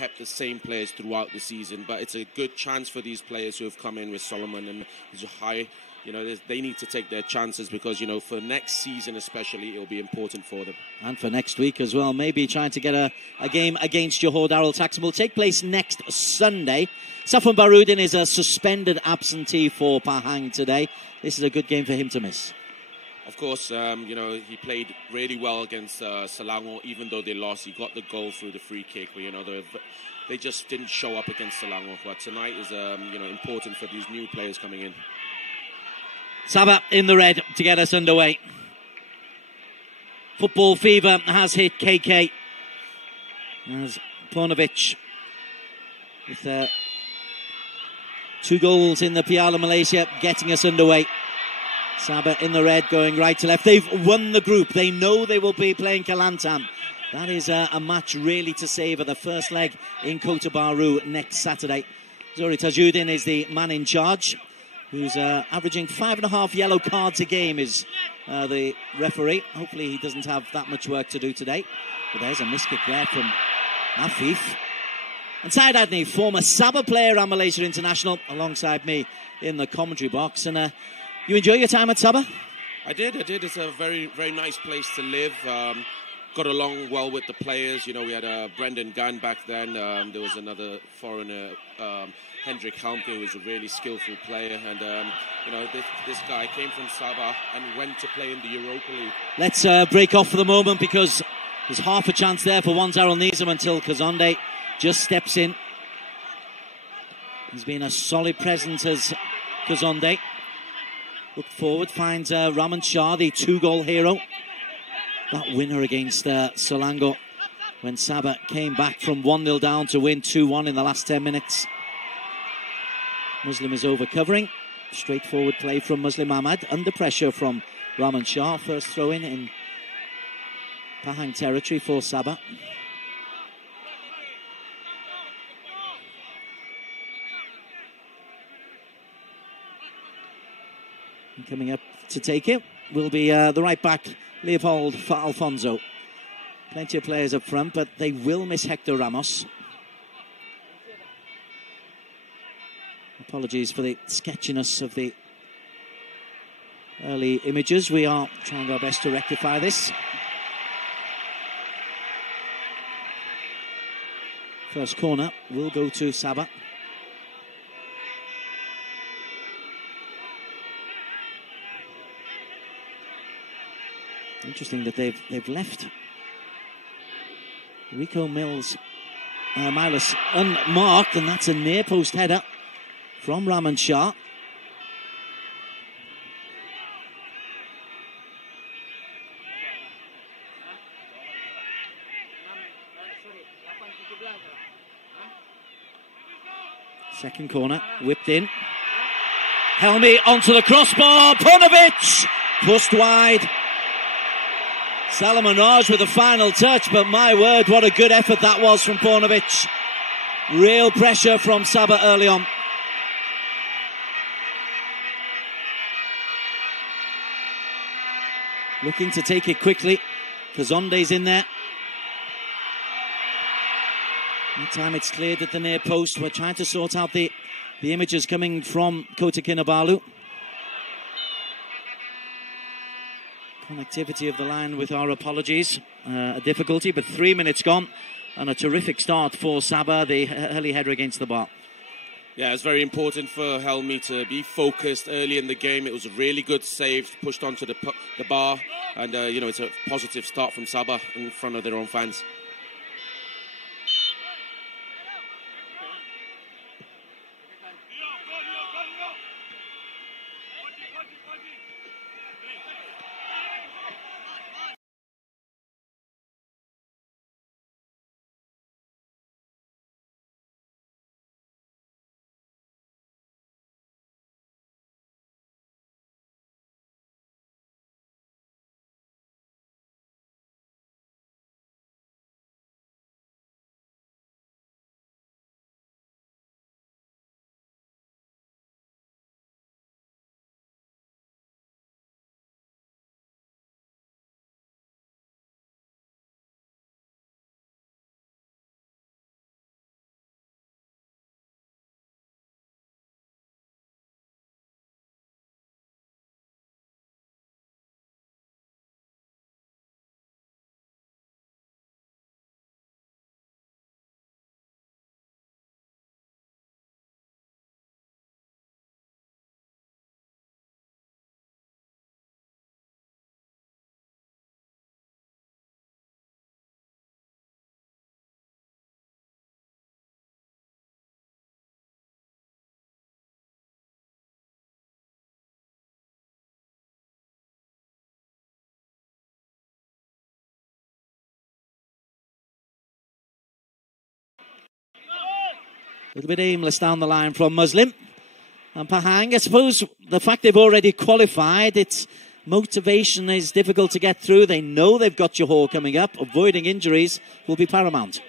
kept the same players throughout the season, but it's a good chance for these players who have come in with Solomon and Zuhai. You know, they need to take their chances because, you know, for next season especially, it'll be important for them. And for next week as well, maybe trying to get a game against Johor Darul Taksim will take place next Sunday. Safwan Barudin is a suspended absentee for Pahang today. This is a good game for him to miss. Of course, you know, he played really well against Selangor. Even though they lost, he got the goal through the free kick. But, you know, they just didn't show up against Selangor. But tonight is, you know, important for these new players coming in. Sabah in the red to get us underway. Football fever has hit KK as Paunovic with 2 goals in the Piala Malaysia getting us underway. Sabah in the red going right to left. They've won the group. They know they will be playing Kelantan. That is a match really to savour. The first leg in Kota Baru next Saturday. Zori Tajuddin is the man in charge, who's averaging 5.5 yellow cards a game, is the referee. Hopefully he doesn't have that much work to do today. But there's a miskick there from Afif. And Syed Adni, former Sabah player and Malaysia international, alongside me in the commentary box. And you enjoy your time at Sabah? I did. It's a very, very nice place to live. Got along well with the players. You know, we had Brendan Gunn back then. There was another foreigner, Hendrik Helmke, who was a really skillful player. And, you know, this guy came from Sabah and went to play in the Europa League. Let's break off for the moment because there's half a chance there for Wanzarul Nizam until Kazonde just steps in. He's been a solid presence as Kazonde. Looked forward, finds Raman Shah, the 2-goal hero. That winner against Selangor when Sabah came back from 1-0 down to win 2-1 in the last 10 minutes. Muslim is over covering. Straightforward play from Muslim Ahmad. Under pressure from Raman Shah. First throw in Pahang territory for Sabah. And coming up to take it will be the right back, Leopold for Alfonso. Plenty of players up front, but they will miss Hector Ramos. Apologies for the sketchiness of the early images. We are trying our best to rectify this. First corner will go to Sabah. Interesting that they've left Rico Miles unmarked, and that's a near post header from Raman Shah. Second corner, whipped in. Helmi onto the crossbar. Paunovic pushed wide. Salman Raj with the final touch, but my word, what a good effort that was from Paunovic. Real pressure from Sabah early on. Looking to take it quickly. Kazonde's in there. Meantime, it's cleared at the near post. We're trying to sort out the images coming from Kota Kinabalu. Connectivity of the line with our apologies. A difficulty, but 3 minutes gone. And a terrific start for Sabah, the early header against the bar. Yeah, it's very important for Helmi to be focused early in the game. It was a really good save, pushed onto the bar. And, you know, it's a positive start from Sabah in front of their own fans. little bit aimless down the line from Muslim. And Pahang, I suppose the fact they've already qualified, its motivation is difficult to get through. They know they've got Johor coming up. Avoiding injuries will be paramount.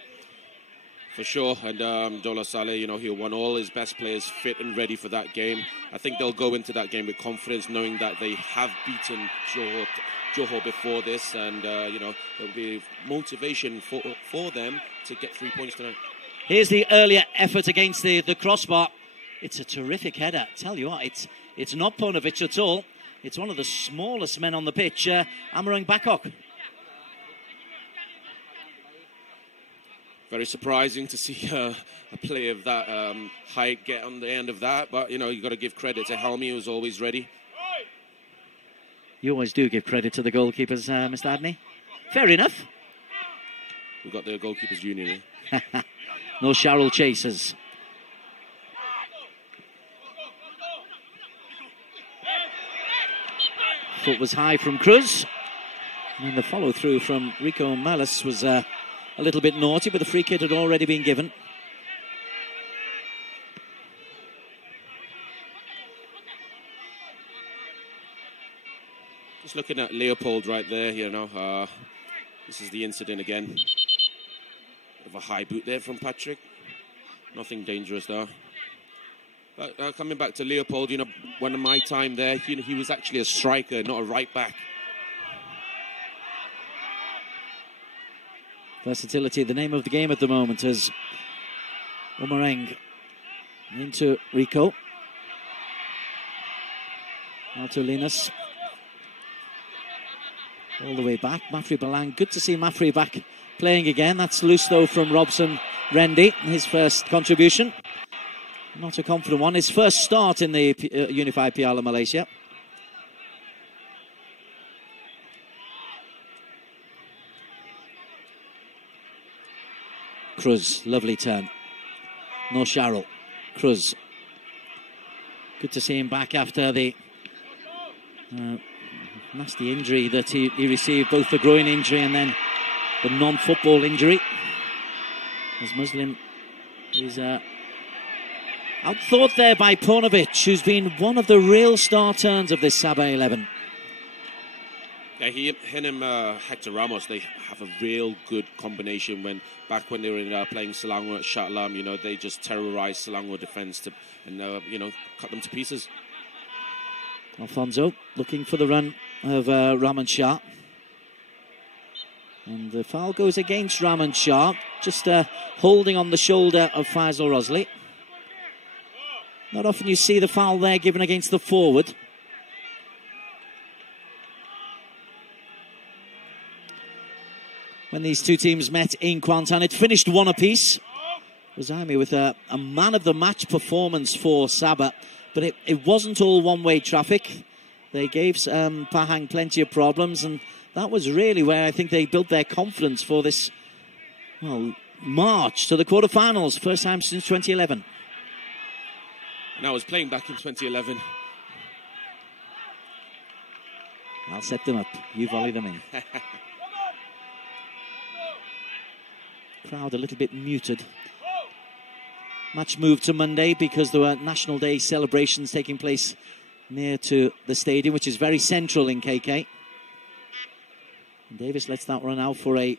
For sure, and Dola Saleh, you know, he'll want all his best players fit and ready for that game. I think they'll go into that game with confidence, knowing that they have beaten Johor before this, and, you know, there'll be motivation for them to get 3 points tonight. Here's the earlier effort against the crossbar. It's a terrific header. Tell you what, it's not Ponovic at all. It's one of the smallest men on the pitch, Amarang Bakok. Very surprising to see a player of that height get on the end of that. But, you know, you've got to give credit to Helmi, who's always ready. You always do give credit to the goalkeepers, Mr. Adney. Fair enough. We've got the goalkeepers union. No Sharrell chasers. Foot was high from Cruz. And the follow-through from Rico Malis was a little bit naughty, but the free kick had already been given. Just looking at Leopold right there, you know, this is the incident again. Bit of a high boot there from Patrick. Nothing dangerous though. But coming back to Leopold, you know, one of my time there, you know, he was actually a striker, not a right back. Versatility, the name of the game at the moment, as Umareng into Rico. Now to Linus. All the way back. Mafri Balang. Good to see Mafri back playing again. That's loose though from Robson Rendi. His first contribution. Not a confident one. His first start in the Unified Piala Malaysia. Cruz, lovely turn. No Sharrell. Cruz. Good to see him back after the nasty injury that he received, both the groin injury and then the non-football injury. As Muslim is outthought there by Ponovic, who's been one of the real star turns of this Sabah 11. Yeah, him and Hector Ramos, they have a real good combination. Back when they were playing Selangor at Shatlam, you know, they just terrorised Selangor defence and you know, cut them to pieces. Alfonso looking for the run of Raman Shah. And the foul goes against Raman Shah, just holding on the shoulder of Faisal Rosley. Not often you see the foul there given against the forward. When these two teams met in Kuantan, it finished one apiece. Wazaimi with a man-of-the-match performance for Sabah, but it wasn't all one-way traffic. They gave Pahang plenty of problems, and that was really where I think they built their confidence for this, well, march to the quarterfinals, first time since 2011. And I was playing back in 2011. I'll set them up. You volley them in. Crowd a little bit muted. Match moved to Monday because there were National Day celebrations taking place near to the stadium, which is very central in KK. And Davis lets that run out for a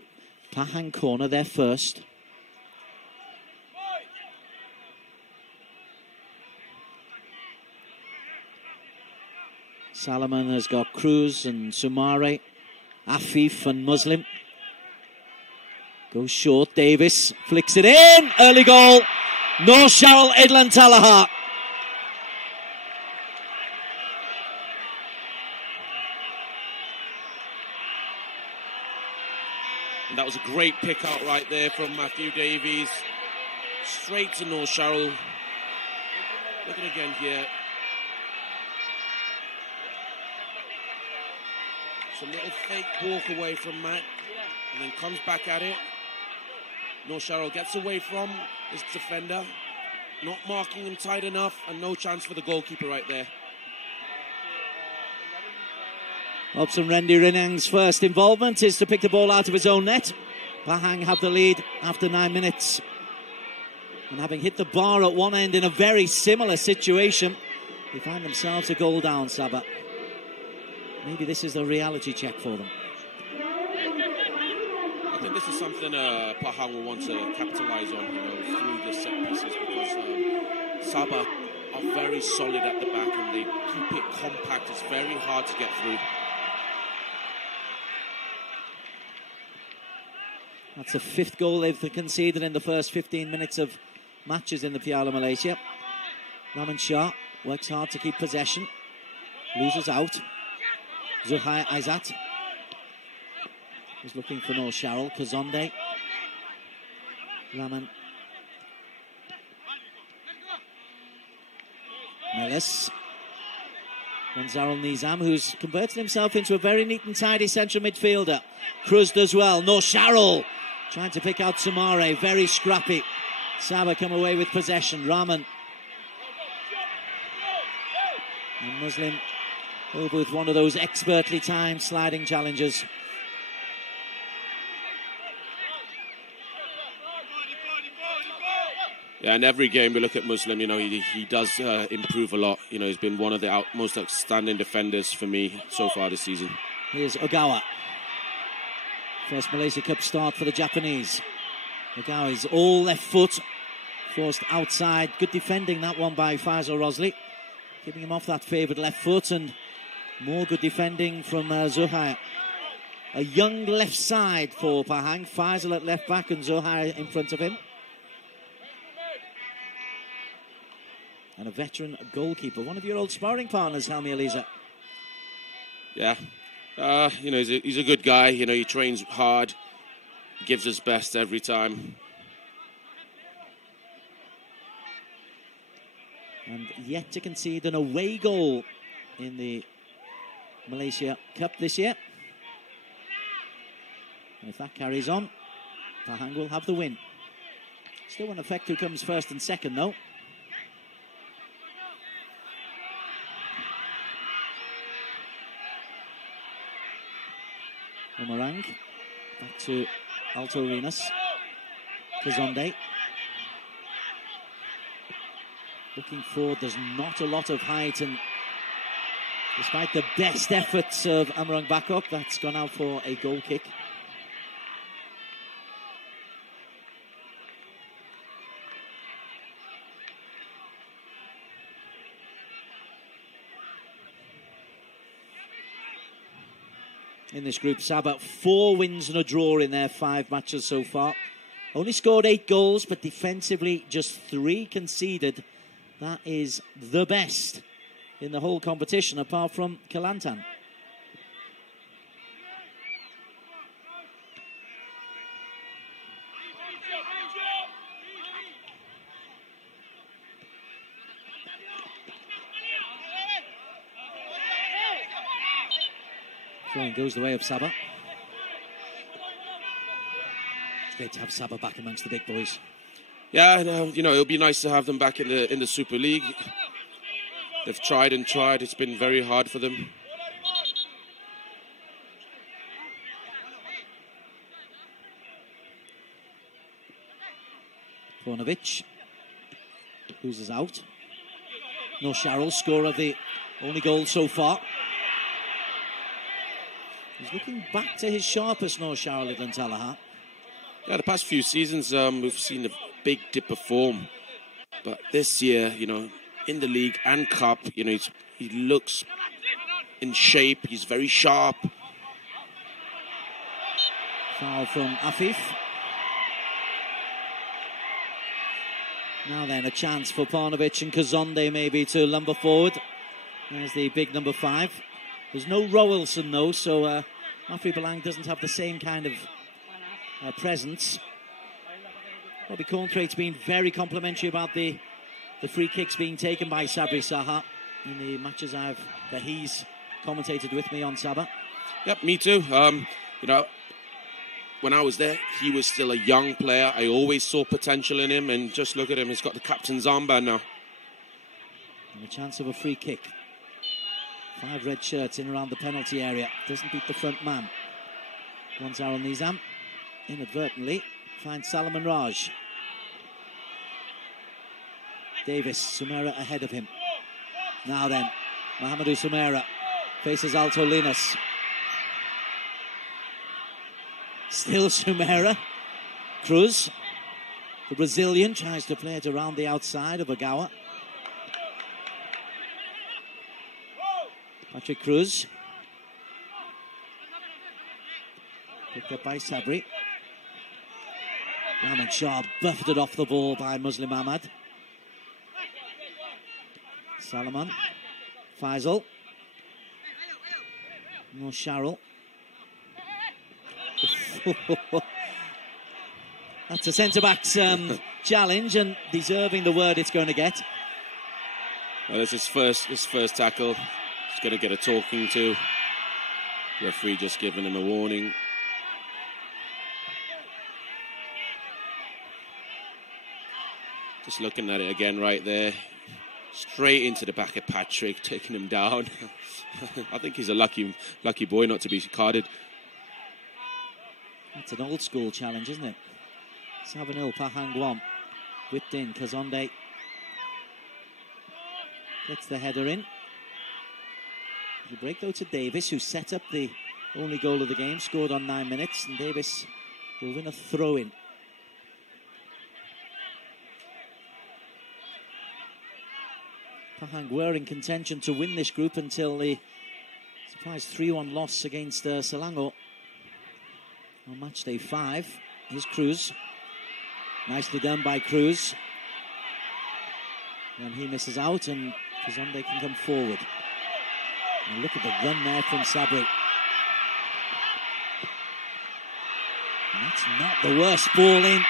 Pahang corner, their first. Salomon has got Cruz and Sumare, Afif and Muslim. Goes short, Davis flicks it in, early goal. No Sharrell Edlan Talaha. And that was a great pick out right there from Matthew Davies. Straight to No Sharrell. Look at it again here. Some little fake walk away from Matt, and then comes back at it. No Sharrell gets away from his defender, not marking him tight enough, and no chance for the goalkeeper right there. Robson Rendi Rinang's first involvement is to pick the ball out of his own net. Pahang have the lead after 9 minutes. And having hit the bar at one end in a very similar situation, they find themselves a goal down, Sabah. Maybe this is a reality check for them. I think this is something Pahang will want to capitalise on, through the set pieces, because Sabah are very solid at the back and they keep it compact. It's very hard to get through. That's the 5th goal they've conceded in the first 15 minutes of matches in the Piala Malaysia. Rahman Shah works hard to keep possession. Loses out. Zuhair Aizat was looking for Noor Sharrell. Kazonde. Rahman. Melis. Gonzalo Nizam, who's converted himself into a very neat and tidy central midfielder. Cruz does well. Noor Sharrell trying to pick out Sumare. Very scrappy. Sabah come away with possession. Rahman. And Muslim over with one of those expertly timed sliding challenges. Yeah, in every game we look at Muslim, he does improve a lot. He's been one of the most outstanding defenders for me so far this season. Here's Ogawa. First Malaysia Cup start for the Japanese. Ogawa is all left foot. Forced outside. Good defending, that one by Faisal Rosli. Keeping him off that favoured left foot, and more good defending from Zuhair. A young left side for Pahang. Faisal at left back and Zuhair in front of him. And a veteran goalkeeper, one of your old sparring partners, Helmi Aliza. Yeah, he's a good guy. He trains hard, gives his best every time. And yet to concede an away goal in the Malaysia Cup this year. And if that carries on, Pahang will have the win. Still won't affect who comes first and second, though. Omarang, back to Alto Arenas. Kazonde. Looking forward, there's not a lot of height, and despite the best efforts of Amarang Bakok, that's gone out for a goal kick. In this group, Sabah 4 wins and a draw in their 5 matches so far. Only scored 8 goals, but defensively just 3 conceded. That is the best in the whole competition, apart from Kelantan. Throwing goes the way of Sabah. It's great to have Sabah back amongst the big boys. Yeah, it'll be nice to have them back in the Super League. They've tried and tried. It's been very hard for them. Pornovic, who's is out. Noor Sharrell, scorer of the only goal so far. He's looking back to his sharpest, Noor Sharrell, at Telah. Yeah, the past few seasons we've seen a big dip of form, but this year, in the league and cup, he looks in shape. He's very sharp. Foul from Afif. Now then, a chance for Parnovic and Kazonde maybe to lumber forward. There's the big number 5. There's no Rowelson though, so Afif Balang doesn't have the same kind of presence. Bobby Cornthwaite's been very complimentary about the free kicks being taken by Sabri Saha in the matches that he's commentated with me on Sabah. Yep, me too. When I was there, he was still a young player. I always saw potential in him, and just look at him. He's got the captain's armband now. And a chance of a free kick. 5 red shirts in around the penalty area. Doesn't beat the front man. Gonzalo Nizam inadvertently finds Salman Raj. Davis, Sumera ahead of him. Now then, Mohamedou Sumera faces Alto Linus. Still Sumera. Cruz, the Brazilian, tries to play it around the outside of Ogawa. Patrick Cruz. Picked up by Sabri. Rahman Shah buffeted off the ball by Muslim Ahmad. Salomon. Faisal. No Sharrell. That's a centre-back's challenge, and deserving the word it's going to get. Well, it's his first tackle. He's going to get a talking to. Referee just giving him a warning. Just looking at it again right there. Straight into the back of Patrick, taking him down. I think he's a lucky boy not to be carded. That's an old school challenge, isn't it? 7-0, Pahang 1. Whipped in, Kazonde gets the header in. The break though to Davis, who set up the only goal of the game, scored on 9 minutes, and Davis will win a throw-in. Pahang were in contention to win this group until the surprise 3-1 loss against Selangor on match day 5. Here's Cruz. Nicely done by Cruz. And he misses out, and Kazonde can come forward. And look at the run there from Sabri. And that's not the worst ball in.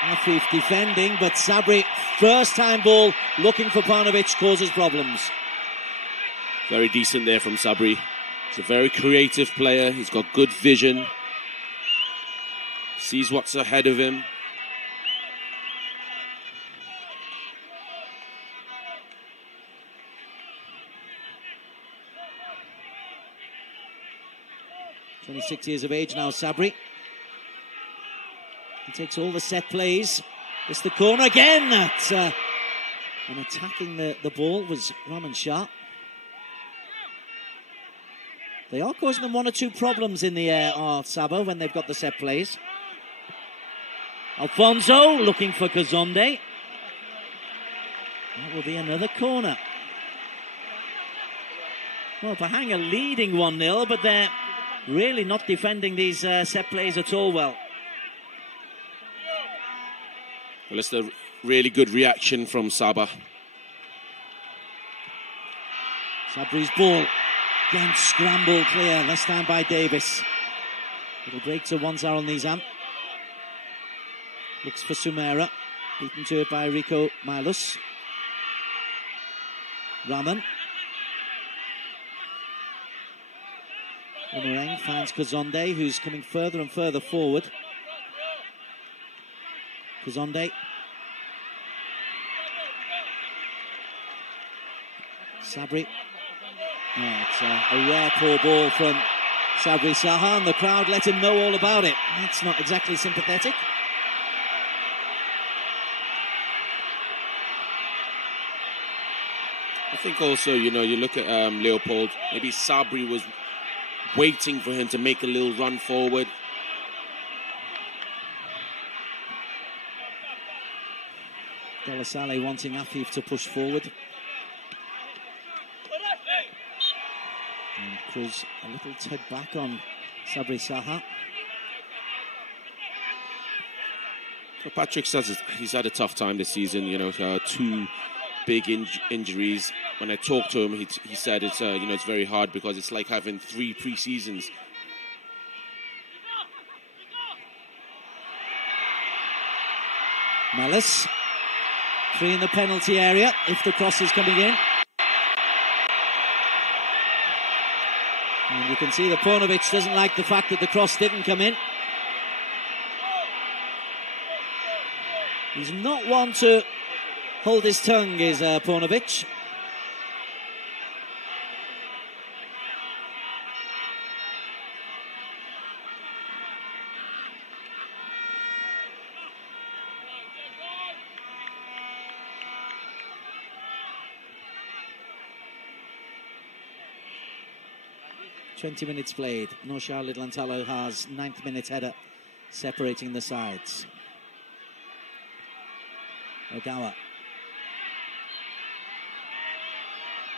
Afif defending, but Sabri, first time ball, looking for Pavlovic, causes problems. Very decent there from Sabri. He's a very creative player. He's got good vision. Sees what's ahead of him. "26 years of age now, Sabri. He takes all the set plays. It's the corner again. And attacking the ball was Rahman Shah. They are causing them one or two problems in the air, Sabah, when they've got the set plays. Alfonso looking for Kazonde. That will be another corner. Well, Pahang are leading 1-0, but they're really not defending these set plays at all well. Well, it's the really good reaction from Sabah. Sabri's ball. Again, scramble clear, this time by Davis. Little break to Wanzar al-Nizam. Looks for Sumera. Beaten to it by Rico Milus. Rahman. Umureng finds Kazonde, who's coming further and further forward. Kazonde. Sabri. Oh, it's a rare poor ball from Sabri Sahan. The crowd let him know all about it. That's not exactly sympathetic. I think also, you look at Leopold. Maybe Sabri was waiting for him to make a little run forward. Delasale wanting Afif to push forward. And Cruz a little head back on Sabri Saha. So Patrick says he's had a tough time this season. 2 big injuries. When I talked to him, he said it's it's very hard because it's like having 3 pre-seasons. Malice. 3 in the penalty area if the cross is coming in. And you can see that Pavlovic doesn't like the fact that the cross didn't come in. He's not one to hold his tongue, is Pavlovic. 20 minutes played. Noshar Lidlantalo has 9th minute header separating the sides. Ogawa.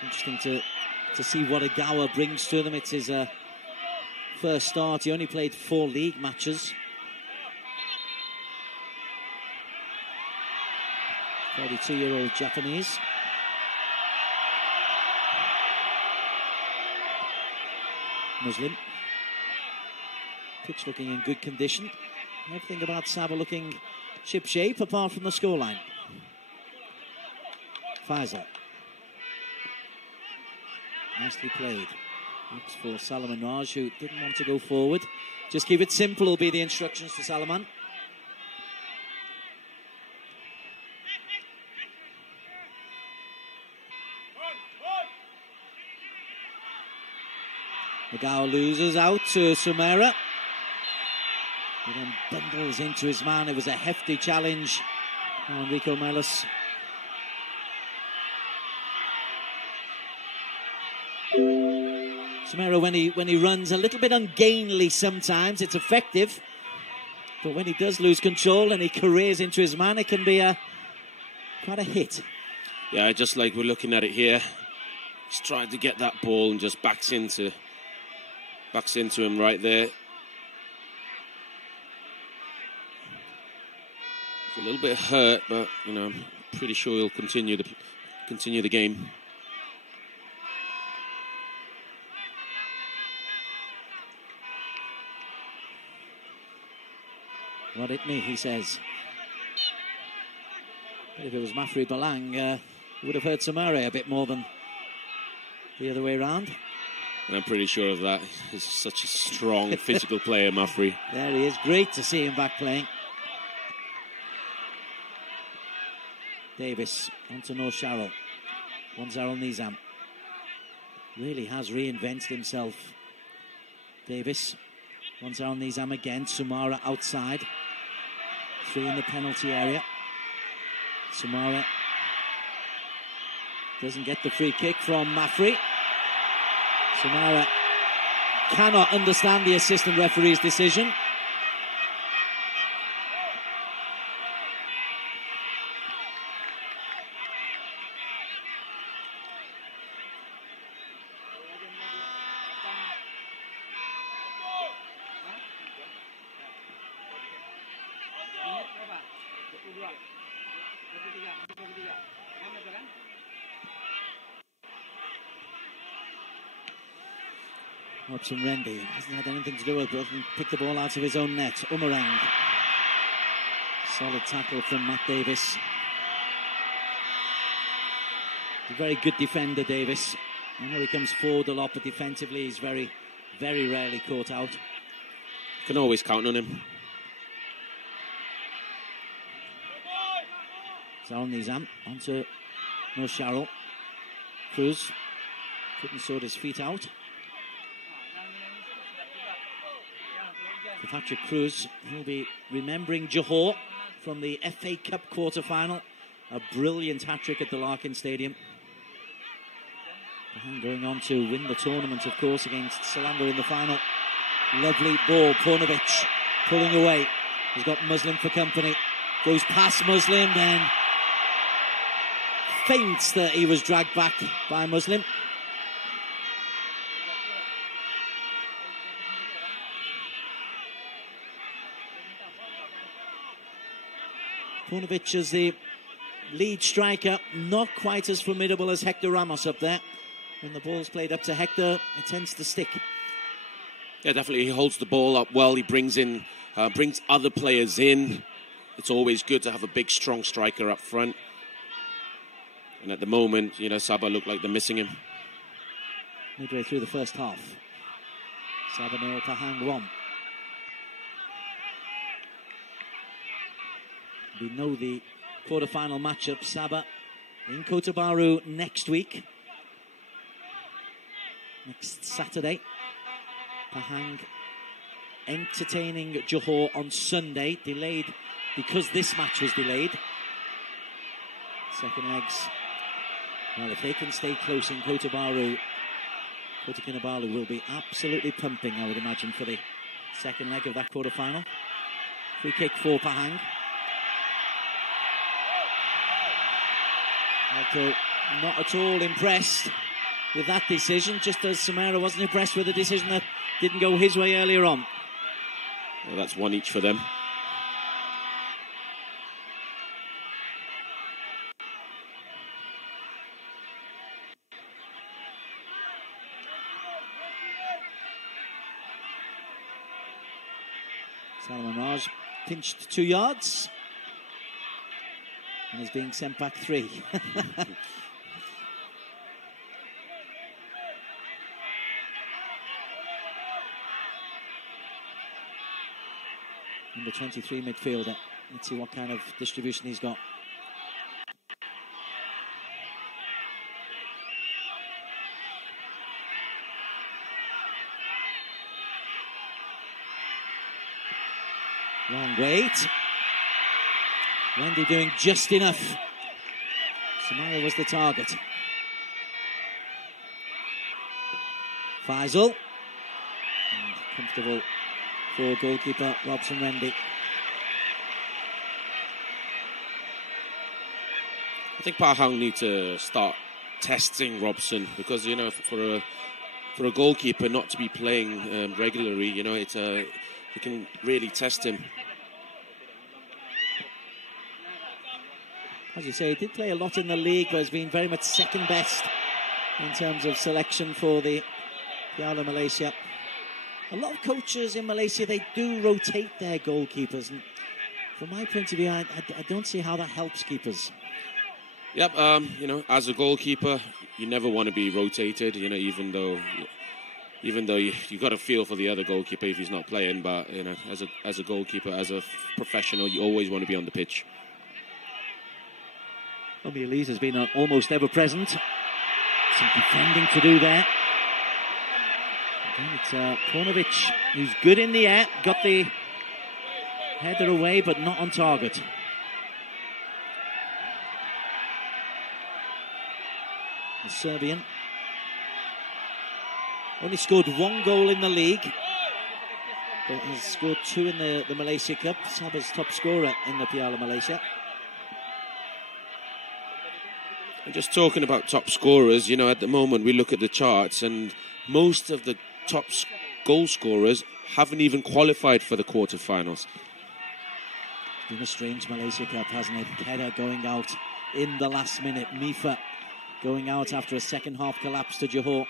Interesting to see what Ogawa brings to them. It's his first start. He only played 4 league matches. 32-year-old Japanese. Muslim. Pitch looking in good condition. Everything about Sabah looking ship-shape apart from the scoreline. Pfizer. Nicely played. Looks for Salman Raj, who didn't want to go forward. Just keep it simple will be the instructions to Salman. Ogawa loses out to Sumera. He then bundles into his man. It was a hefty challenge. Enrico Melis. Sumera, when he runs a little bit ungainly sometimes, it's effective. But when he does lose control and he careers into his man, it can be quite a hit. Yeah, just like we're looking at it here. He's trying to get that ball and just backs into him right there. He's a little bit hurt, but you know, I'm pretty sure he'll continue the game. What hit me, he says. But if it was Mafri Balang, he would have hurt Samare a bit more than the other way around. And I'm pretty sure of that. He's such a strong physical player, Mafri. There he is. Great to see him back playing. Davis onto Noor Sharrell. Wanzarul Nizam. Really has reinvented himself. Davis. Wanzarul Nizam again. Sumara outside. 3 in the penalty area. Sumara doesn't get the free kick from Mafri. Sumara cannot understand the assistant referee's decision. Robson Rendy hasn't had anything to do with it, but picked the ball out of his own net. Umarang. Solid tackle from Matt Davis. A very good defender, Davis. I know he comes forward a lot, but defensively he's very, very rarely caught out. Can always count on him. Zal Nizam onto Noor Sharrell. Cruz couldn't sort his feet out. For Patrick Cruz, he'll be remembering Johor from the FA Cup quarter-final. A brilliant hat-trick at the Larkin Stadium. Pahang going on to win the tournament, of course, against Selangor in the final. Lovely ball, Paunovic pulling away. He's got Muslim for company. Goes past Muslim, then feints that he was dragged back by Muslim. Paunovic is the lead striker, not quite as formidable as Hector Ramos up there. When the ball's played up to Hector, it tends to stick. Yeah, definitely. He holds the ball up well. He brings other players in. It's always good to have a big, strong striker up front. And at the moment, you know, Sabah look like they're missing him. Midway through the first half. Sabah 0, Pahang 1. We know the quarter-final matchup. Sabah in Kota Baru next week. Next Saturday. Pahang entertaining Johor on Sunday. Delayed because this match was delayed. Second legs. Well, if they can stay close in Kota Baru, Kinabalu will be absolutely pumping, I would imagine, for the second leg of that quarter-final. Free kick for Pahang. Alto not at all impressed with that decision, just as Samara wasn't impressed with the decision that didn't go his way earlier on. Well, that's one each for them. Salman Raj pinched 2 yards and is being sent back 3. Number 23 midfielder. Let's see what kind of distribution he's got. Long wait. Wendy doing just enough. Samara was the target. Faisal. And comfortable for goalkeeper Robson Wendy. I think Pahang need to start testing Robson, because, you know, for a goalkeeper not to be playing regularly, you know, it can really test him. As you say, he did play a lot in the league, but has been very much second best in terms of selection for the Piala Malaysia. A lot of coaches in Malaysia, they do rotate their goalkeepers, and from my point of view, I don't see how that helps keepers. Yep, you know, as a goalkeeper, you never want to be rotated, you know, even though you got to feel for the other goalkeeper if he's not playing, but, you know, as a goalkeeper, as a professional, you always want to be on the pitch. Omi Elise has been almost ever present. Some defending to do there. Again, it's Paunovic, who's good in the air, got the header away, but not on target. The Serbian only scored 1 goal in the league, but has scored 2 in the Malaysia Cup. Sabah's top scorer in the Piala Malaysia. And just talking about top scorers, you know, at the moment we look at the charts and most of the top goal scorers haven't even qualified for the quarterfinals. It's been a strange Malaysia Cup, hasn't it? Kedah going out in the last minute. Mifa going out after a second half collapse to Johor.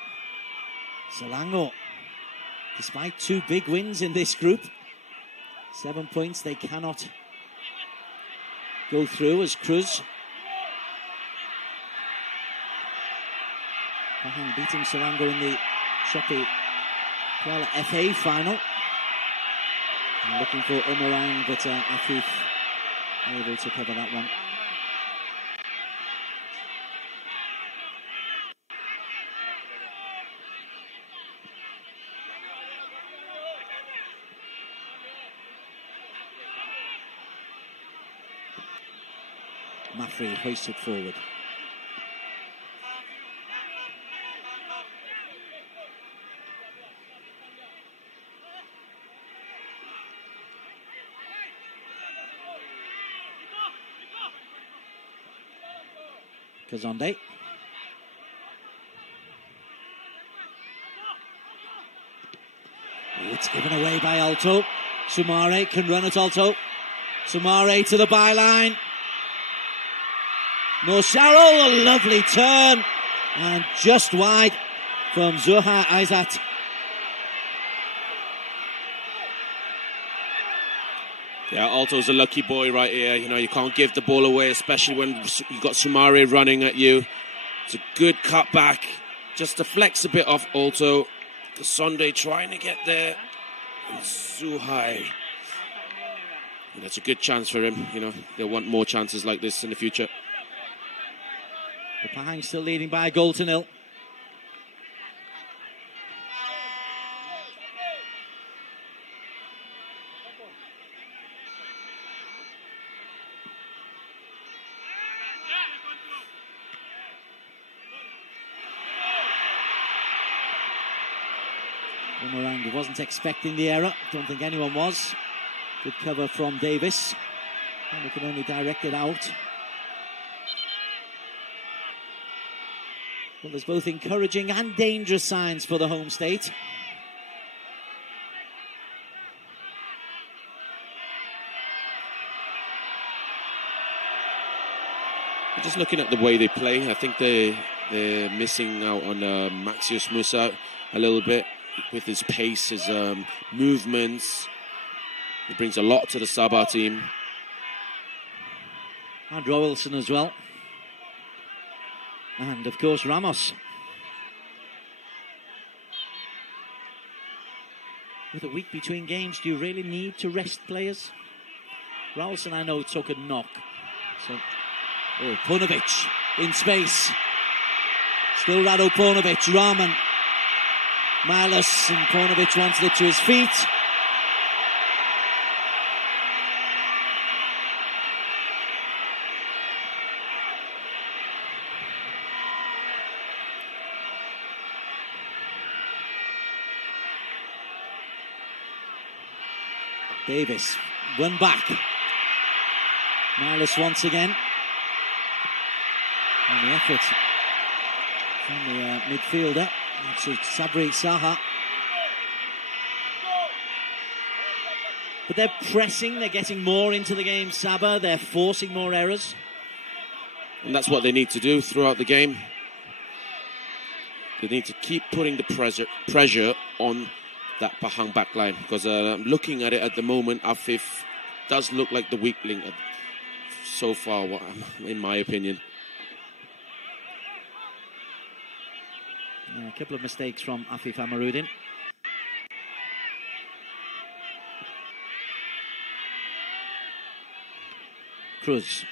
Selangor, despite 2 big wins in this group, 7 points, they cannot go through as Cruz. Pahang beating Selangor in the Shopee Piala FA final. I'm looking for Umarang, but Afif able to cover that one. Mafri hoisted forward. Kazonde. It's given away by Alto. Sumare can run at Alto. Sumare to the byline. No, Sharol, a lovely turn. And just wide from Zuha Aizat. Yeah, Alto's a lucky boy right here. You know, you can't give the ball away, especially when you've got Sumare running at you. It's a good cutback. Just to flex a bit off Alto. Sunday trying to get there. And Zuhai. And that's a good chance for him. You know, they'll want more chances like this in the future. The Pahang still leading by a goal to 0. Umurang wasn't expecting the error. Don't think anyone was. Good cover from Davis. And we can only direct it out. Well, there's both encouraging and dangerous signs for the home state. Just looking at the way they play, I think they're missing out on Maxius Musa a little bit with his pace, his movements. He brings a lot to the Sabah team. And Royalson as well. And of course Ramos. With a week between games, do you really need to rest players? Royalson, I know, took a knock. So, Paunovic in space. Still Rado Paunovic, Rahman. Milos, and Paunovic wanted it to his feet. Davis, one back. Milos once again. And the effort from the midfielder. It's Sabri Saha. But they're pressing, they're getting more into the game, Sabah. They're forcing more errors. And that's what they need to do throughout the game. They need to keep putting the pressure on that Pahang backline, because looking at it at the moment, Afif does look like the weak link so far, in my opinion. A couple of mistakes from Afif Amarudin. Cruz.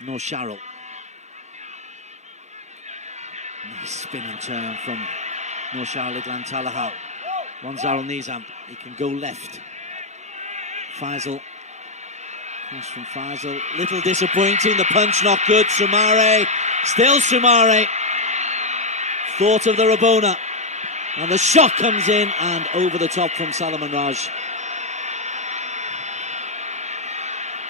No Sharrell. Nice spin and turn from Noshar Lidlan Talaha. Wanzarul Nizam. He can go left. Faisal. Cross from Faisal. Little disappointing. The punch not good. Sumare. Still Sumare. Thought of the Rabona. And the shot comes in and over the top from Salman Raj.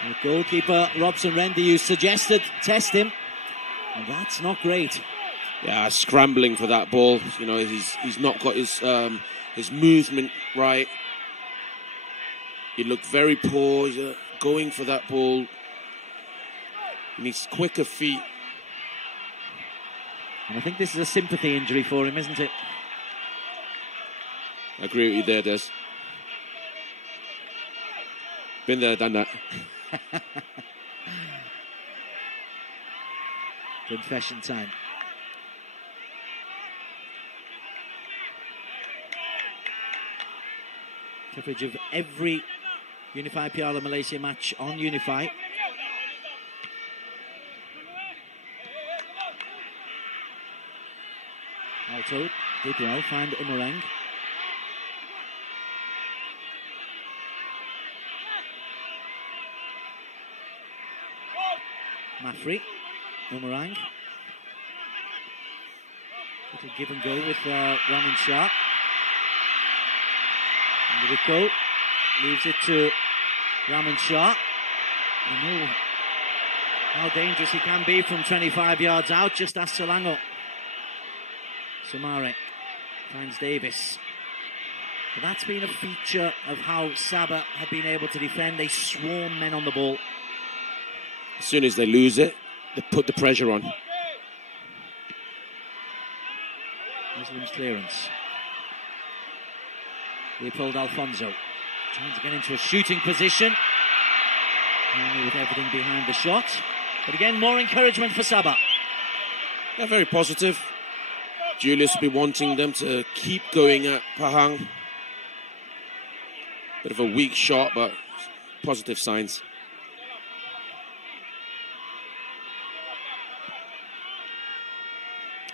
The goalkeeper, Robson Rendi, you suggested test him. And that's not great. Yeah, scrambling for that ball. You know, he's not got his movement right. He looked very poor. He's going for that ball. He needs quicker feet. And I think this is a sympathy injury for him, isn't it? I agree with you there, Des. Been there, done that. Confession time. Coverage of every Unify Piala Malaysia match on Unify. Alto did well, find Umurang. Mafri, Umurang. Little give and go with Raman Shah. And the Rico leaves it to Raman Shah. I know how dangerous he can be from 25 yards out. Just ask Solango. Sumare finds Davis. But that's been a feature of how Sabah have been able to defend. They swarm men on the ball. As soon as they lose it, they put the pressure on. Muslim's clearance. Leopold Alfonso trying to get into a shooting position. Only with everything behind the shot. But again, more encouragement for Sabah. They're very positive. Julius will be wanting them to keep going at Pahang. Bit of a weak shot, but positive signs.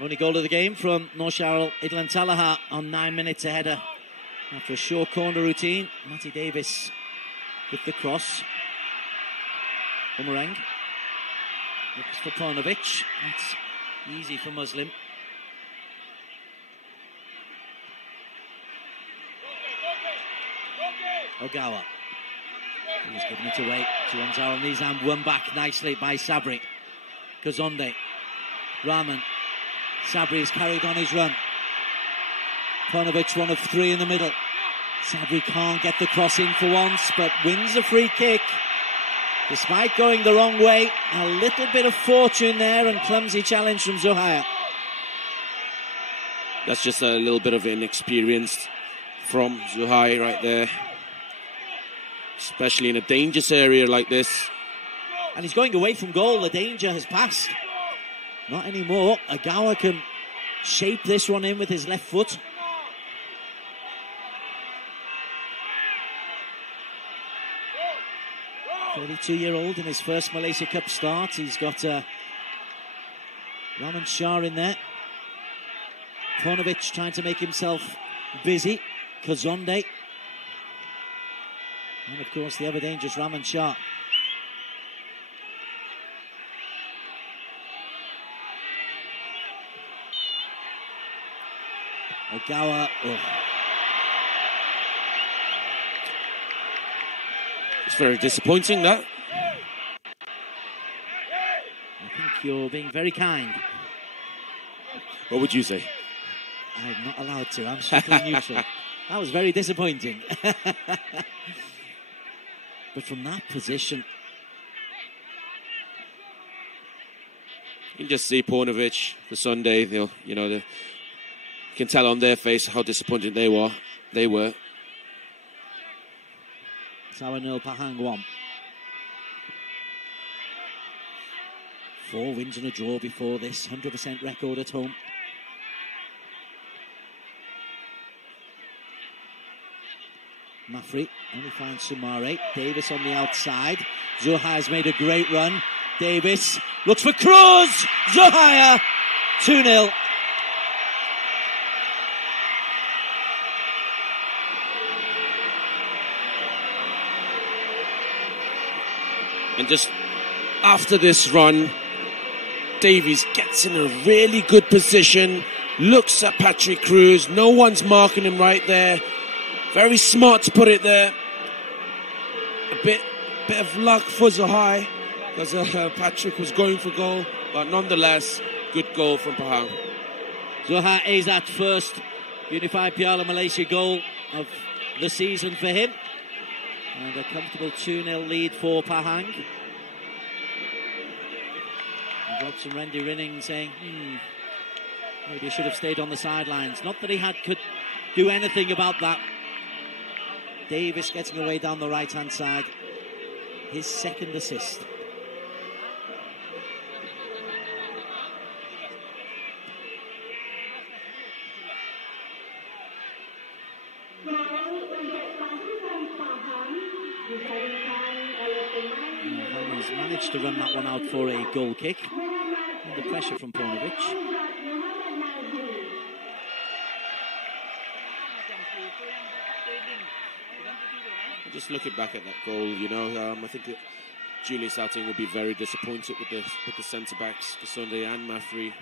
Only goal of the game from Noshar Idlan Talaha on 9 minutes ahead after a short corner routine. Matty Davis with the cross. Umurang looks for Paunovic. That's easy for Muslim. Ogawa. He's giving it away to Anzaro Nizam. Won back nicely by Sabri. Kazonde. Rahman. Sabri is carried on his run. Paunovic, one of three in the middle. Sabri can't get the cross in for once, but wins a free kick. Despite going the wrong way, a little bit of fortune there and clumsy challenge from Zuhair. That's just a little bit of inexperience from Zuhair right there. Especially in a dangerous area like this. And he's going away from goal. The danger has passed. Not anymore. Ogawa can shape this one in with his left foot. 32-year-old in his first Malaysia Cup start. He's got Rahman Shah in there. Paunovic trying to make himself busy. Kazonde. And of course the ever dangerous Rahman Shah. Ogawa. Oh. It's very disappointing, that. I think you're being very kind. What would you say? I'm not allowed to. I'm strictly neutral. That was very disappointing. But from that position, you can just see Paunovic, the Sunday. You can tell on their face how disappointed they were. Sabahdan Pahang 1. 4 wins and a draw before this 100% record at home. Mafri only finds Sumare. Davis on the outside. Zuhair's made a great run. Davis looks for Cruz. Zuhair 2-0. And just after this run, Davies gets in a really good position, looks at Patrick Cruz, no one's marking him right there. Very smart to put it there. A bit of luck for Zuhair, because Patrick was going for goal, but nonetheless, good goal from Pahang. Zuhair is that first unified Piala Malaysia goal of the season for him. And a comfortable 2-0 lead for Pahang. And Robson Randy Rinning saying, maybe he should have stayed on the sidelines. Not that he could do anything about that. Davis getting away down the right-hand side. His second assist. He's managed to run that one out for a goal kick. Under pressure from Paunovic. Just looking back at that goal, I think that Julius Outing will be very disappointed with the centre-backs, Kasonde and Mafri.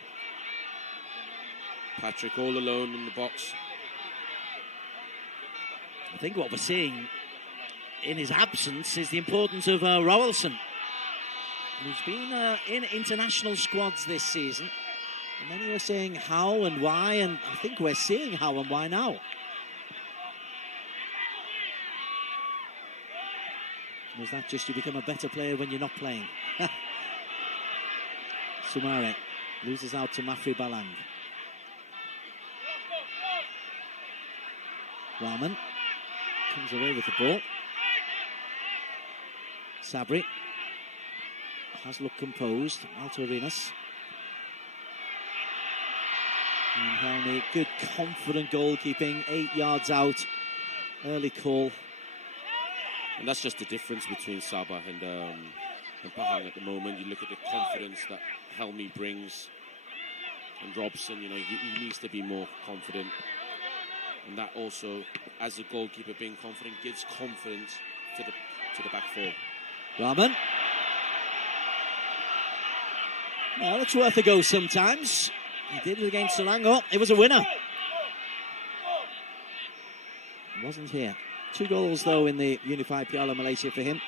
Patrick all alone in the box. I think what we're seeing in his absence is the importance of Rowelson, who's been in international squads this season. And many were saying how and why, and I think we're seeing how and why now. Was that just you become a better player when you're not playing? Sumare loses out to Mafri Balang. Rahman comes away with the ball. Sabri has looked composed. Alto Arenas. And Helmi, good confident goalkeeping. 8 yards out. Early call. And that's just the difference between Sabah and Pahang at the moment. You look at the confidence that Helmi brings, and Robson, he needs to be more confident. And that also, as a goalkeeper, being confident gives confidence to the back four. Rahman. Well, it's worth a go sometimes. He did it against Selangor. It was a winner. It wasn't here. 2 goals, though, in the unified Piala Malaysia for him.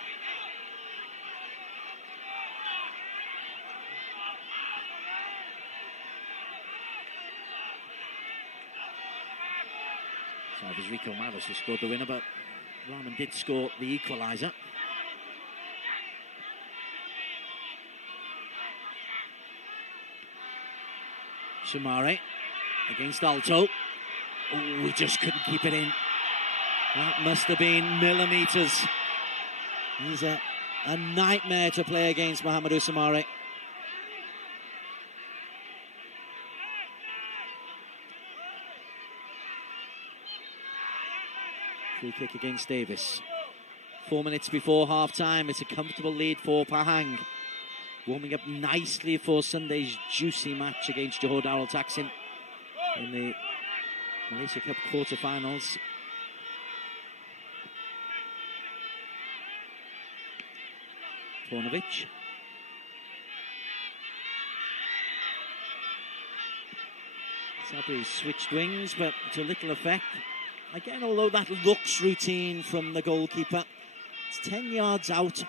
So it was Rico Maros who scored the winner, but Rahman did score the equaliser. Shamare against Alto. Oh, we just couldn't keep it in. That must have been millimetres. He's a nightmare to play against, Mohamedou Shamare. Free kick against Davis. 4 minutes before half-time. It's a comfortable lead for Pahang. Warming up nicely for Sunday's juicy match against Johor Darul Taksim in the Malaysia Cup quarter-finals. Pornovic. Sabri switched wings, but to little effect. Again, although that looks routine from the goalkeeper, it's 10 yards out.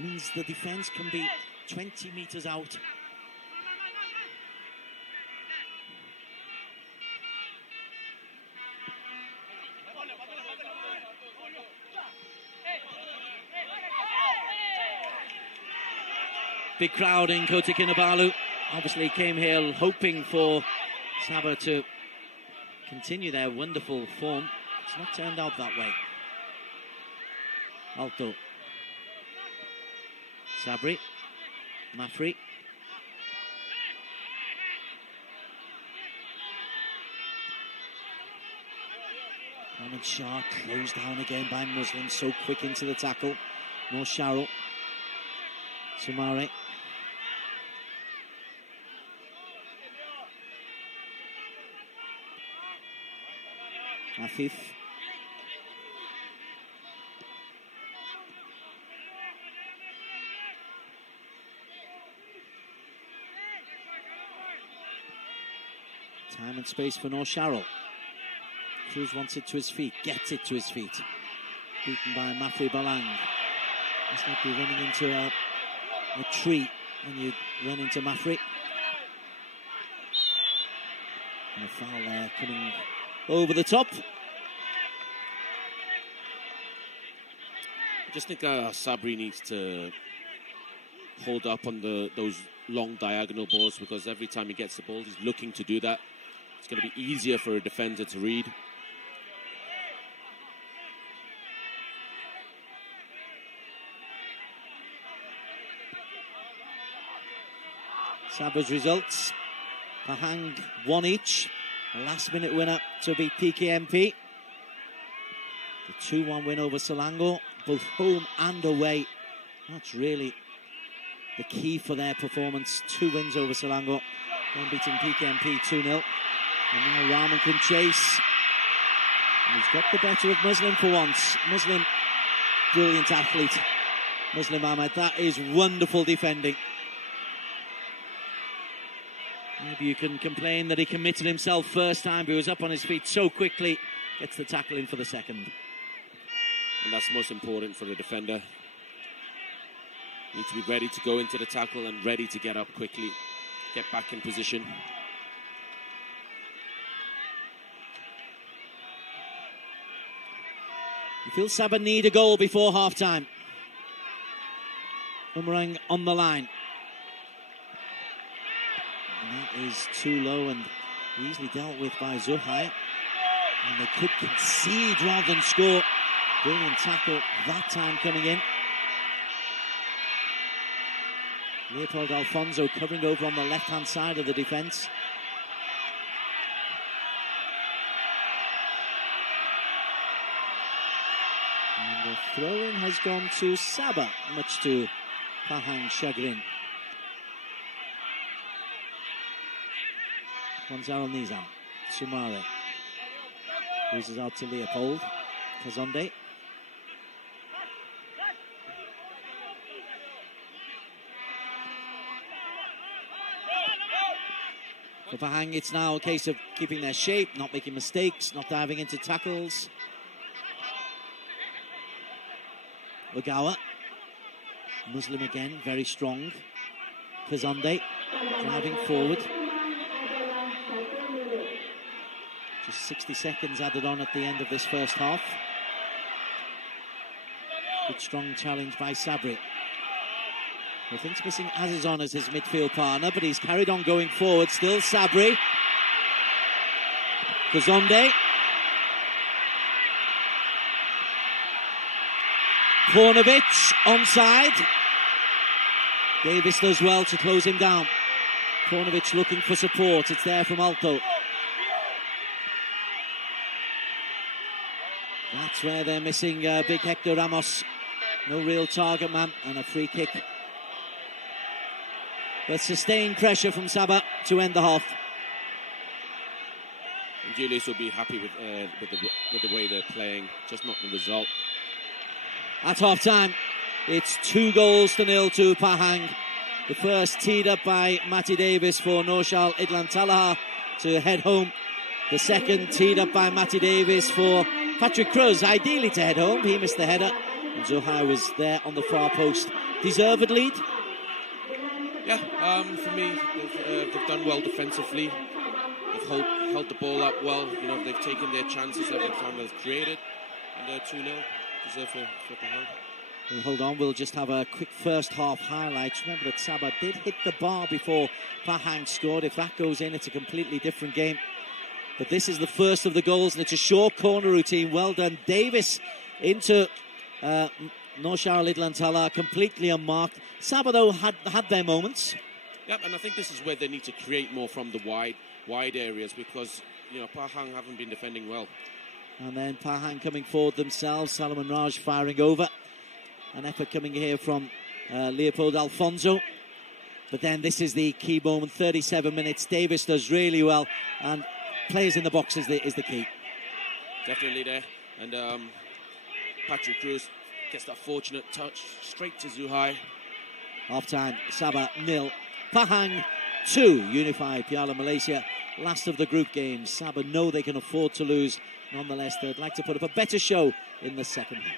Means the defence can be 20 metres out. Big crowd in Kota Kinabalu. Obviously came here hoping for Sabah to continue their wonderful form. It's not turned out that way. Alto. Sabri. Mafri. Ahmed Shah closed down again by Muslim. So quick into the tackle. More Sharrell. Sumare. Afif. Time and space for Noor Sharrell. Cruz wants it to his feet, gets it to his feet. Beaten by Mafri Balang. Must not be running into a tree when you run into Mafri. And a foul there coming over the top. I just think Sabri needs to hold up on those long diagonal balls, because every time he gets the ball, he's looking to do that. It's going to be easier for a defender to read. Sabah's results. Pahang 1 each. A last-minute winner to beat PKMP. The 2-1 win over Selangor, both home and away. That's really the key for their performance. 2 wins over Selangor, then beating PKMP 2-0. And now Rahman can chase. And he's got the better of Muslim for once. Muslim, brilliant athlete. Muslim Ahmed, that is wonderful defending. Maybe you can complain that he committed himself first time, but he was up on his feet so quickly. Gets the tackle in for the second. And that's most important for the defender. You need to be ready to go into the tackle and ready to get up quickly, get back in position. You feel Sabah need a goal before half-time. Boomerang on the line. And that is too low and easily dealt with by Zuhai. And they could concede rather than score. Brilliant tackle that time coming in. Leopold Alfonso covering over on the left-hand side of the defence. And the throw-in has gone to Sabah, much to Pahang's chagrin. Gonzalo Nizam, Sumare. Loses out to Leopold. Kazonde. For Pahang, it's now a case of keeping their shape, not making mistakes, not diving into tackles. Ogawa. Muslim again, very strong. Kazande driving forward. Just 60 seconds added on at the end of this first half. Good strong challenge by Sabri. I think missing Azizon as his midfield partner, but he's carried on going forward. Still Sabri. Kazande. Kornovic onside. Davis does well to close him down. Kornovic looking for support. It's there from Alto. That's where they're missing big Hector Ramos. No real target man, and a free kick. But sustained pressure from Sabah to end the half. And Julius will be happy with the way they're playing, just not the result. At half time, it's 2-0 to Pahang. The first teed up by Matty Davis for Norshal Idlan Talaha to head home. The second teed up by Matty Davis for Patrick Cruz, ideally to head home. He missed the header, and Zohai was there on the far post. Deserved lead? Yeah, for me, they've done well defensively. They've held the ball up well. You know, they've taken their chances every time they've created, and they're 2-0. Deserve for Pahang. Well, hold on, we'll just have a quick first half highlights. Remember that Sabah did hit the bar before Pahang scored. If that goes in, it's a completely different game. But this is the first of the goals, and it's a short corner routine. Well done. Davis into Norshal Idlan Tala, completely unmarked. Sabah, though, had their moments. Yep, and I think this is where they need to create more from the wide areas, because, you know, Pahang haven't been defending well. And then Pahang coming forward themselves. Salman Raj firing over. An effort coming here from Leopold Alfonso. But then this is the key moment, 37 minutes. Davis does really well, and players in the box is the key. Definitely there. And Patrick Cruz gets that fortunate touch straight to Zuhai. Half-time, Sabah 0, Pahang 2. Unified Piala Malaysia, last of the group games. Sabah know they can afford to lose. Nonetheless, they'd like to put up a better show in the second half.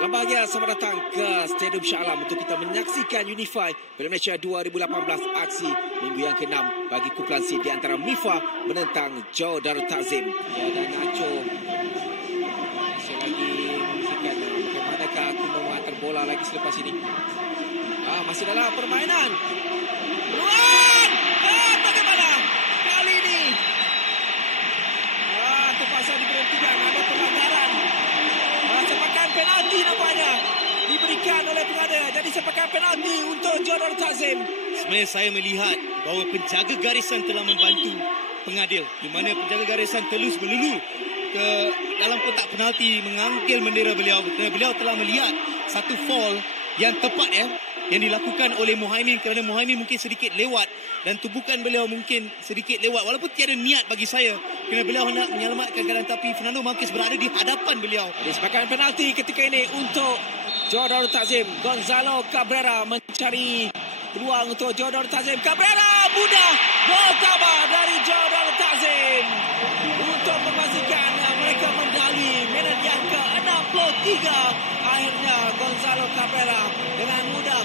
Selamat bahagia, selamat datang ke Stadium Shah Alam untuk kita menyaksikan Unify Piala Malaysia 2018 aksi minggu yang ke-6 bagi kumpulan C di antara MIFA menentang Johor Darul Takzim. Dan Nacho masih lagi memikirkan bagaimanakah aku menghantar bola lagi selepas ini. Masih dalam permainan. Peluang! Dan bagaimana kali ini? Terpaksa diberhentikan, ada pelanggaran. Sepakan penalti nampaknya diberikan oleh pengada. Jadi sepakan penalti untuk Johor Darul Takzim. Sebenarnya saya melihat bahawa penjaga garisan telah membantu pengadil, di mana penjaga garisan telus melulu ke dalam kotak penalti mengambil bendera beliau kerana beliau telah melihat satu foul yang tepat yang dilakukan oleh Mohaimin, kerana Mohaimin mungkin sedikit lewat dan tubuhkan beliau mungkin sedikit lewat walaupun tiada niat bagi saya kerana beliau hendak menyelamatkan keadaan, tapi Fernando Marquez berada di hadapan beliau. Sepakan penalti ketika ini untuk Johor Darul Takzim. Gonzalo Cabrera mencari peluang untuk Johor Darul Takzim. Cabrera mudah, gol tambah dari Johor Darul Takzim untuk memastikan mereka mendali minit yang ke-63. Akhirnya Gonzalo Cabrera dengan mudah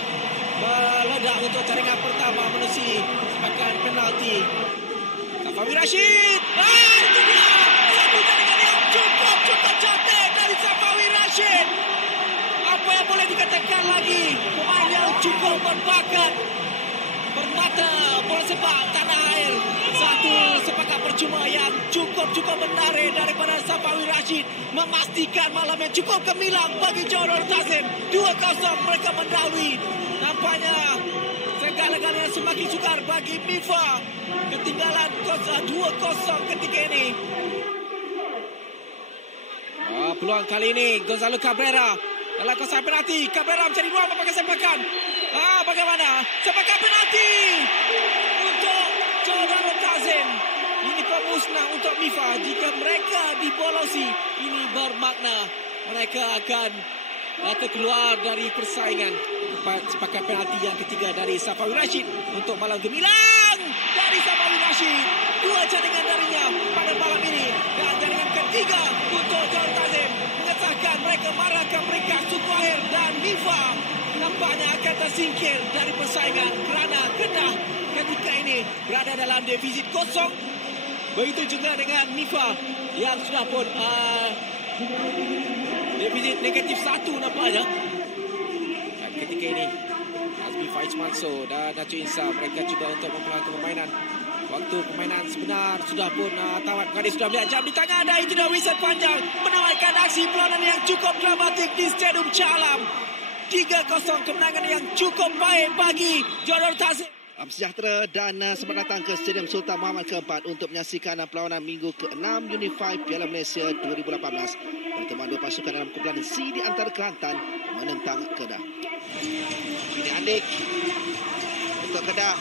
meledak untuk jaringan pertama menerusi sepakan penalti. Safawi Rashid. Itu dia satu jaringan yang cukup cantik dari Safawi Rashid. Apa yang boleh dikatakan lagi? Pemain yang cukup berbakat, bermata bola sepak tanah air. Satu sepakat percuma yang cukup menarik daripada Safawi Rashid, memastikan malam yang cukup gemilang bagi Johor Darul Takzim. 2-0 mereka mendahului. Nampaknya segala-galanya semakin sukar bagi MIFA. Ketinggalan 2-0 ketika ini. Peluang kali ini Gonzalo Cabrera dalam kawasan penalti. Cabrera mencari ruang memakai sepakan. Bagaimana? Sepakan penalti untuk Johor Darul Takzim. Ini pemusnah untuk MIFA. Jika mereka dibolosi, ini bermakna mereka akan keluar dari persaingan. Sepakan penalti yang ketiga dari Safawi Rashid untuk malam gemilang dari Safawi Rashid. 2 jaringan darinya pada malam ini, dan jaringan ketiga untuk Johor Takzim mengesahkan mereka marahkan peringkat suku akhir, dan MIFA nampaknya akan tersingkir dari persaingan kerana Kedah ketika ini berada dalam defisit kosong. Begitu juga dengan MIFA yang sudah pun defisit negatif 1 nampaknya. Dan ketika ini Azmi Faiz Manso dan Nacho Insa mereka cuba untuk memperlakukan permainan. Waktu permainan sebenar sudah pun tamat. Pengadil sudah melihat jam di tangan, dan itu dah whistle panjang menawarkan aksi perlawanan yang cukup dramatik di Stadium Shah Alam. 3-0 kemenangan yang cukup baik bagi Johor Darul Takzim. Sejahtera dan selamat datang ke Stadium Sultan Muhammad ke-4 untuk menyaksikan perlawanan minggu ke-6 Unify Piala Malaysia 2018. Pertemuan dua pasukan dalam kumpulan C di antara Kelantan menentang Kedah. Ini Andik untuk Kedah.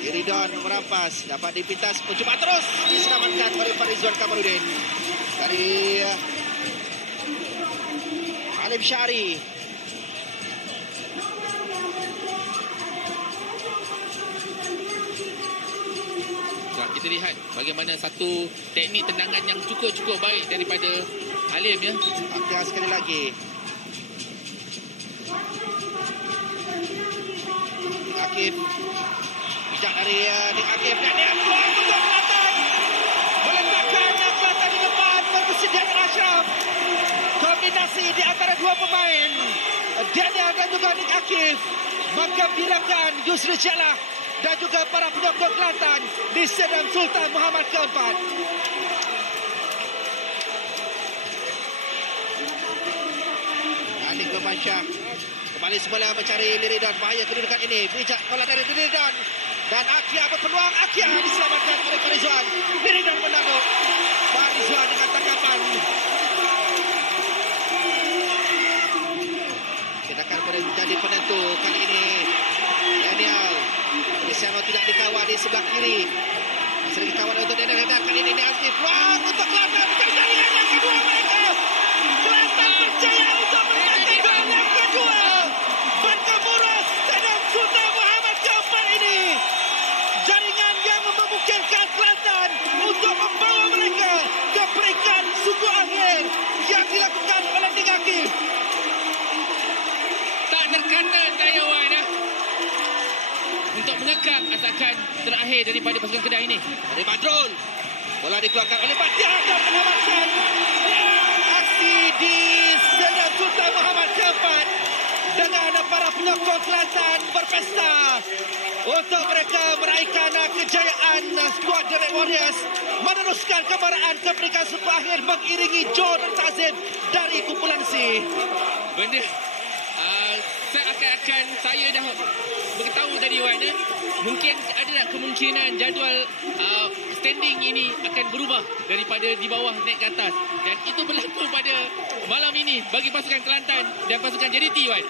Iridon merampas, dapat dipintas, mencuba terus diselamatkan oleh Farizwan Kamarudin dari Alim Syari. Kita lihat bagaimana satu teknik tendangan yang cukup baik daripada Alim ya. Aktif sekali lagi. Akif. Bijak dari Nik Akif, dan dia peluang untuk Kelantan. Meletakkan Kelantan di depan bersedia dengan Ashraf. Kombinasi di antara dua pemain, Tahniah dan juga Nik Akif, maka bilangan Yusri Jalah dan juga para penyokong Kelantan di Stadium Sultan Muhammad ke-4. Ali Kemansyah kembali semula mencari Liridon. Bahaya kedudukan ini. Bijak bola dari Liridon. Dan Akia berpeluang. Akia diselamatkan oleh Farizwan. Liridon menanduk. Farizwan dengan tangkapan. Kita akan menjadi penentu kali ini. Daniel Cristiano tidak dikawal di sebelah kiri. Masih dikawal untuk Daniel. Kali ini aktif. Peluang untuk Kelantan. Perjalanan yang kedua mereka. Kelantan percaya untuk menangkan gol yang kedua. Berkemuras Stadium Sultan Muhammad ke-4 ini terakhir daripada pasukan Kedah ini. Dari Badrul. Bola dikeluarkan oleh Batiar dan menyelamatkan. Aksi di stadium Sultan Muhammad keempat. Dengan para penyokong Kelantan berpesta untuk mereka meraihkan kejayaan skuad The Red Warriors meneruskan kemaraan ke peringkat super akhir mengiringi Jordan Tazim dari kumpulan C. Benda seakan-akan saya dah beritahu tadi Wan, mungkin ada kemungkinan jadual standing ini akan berubah daripada di bawah naik ke atas, dan itu berlaku pada malam ini bagi pasukan Kelantan dan pasukan JDT Wan.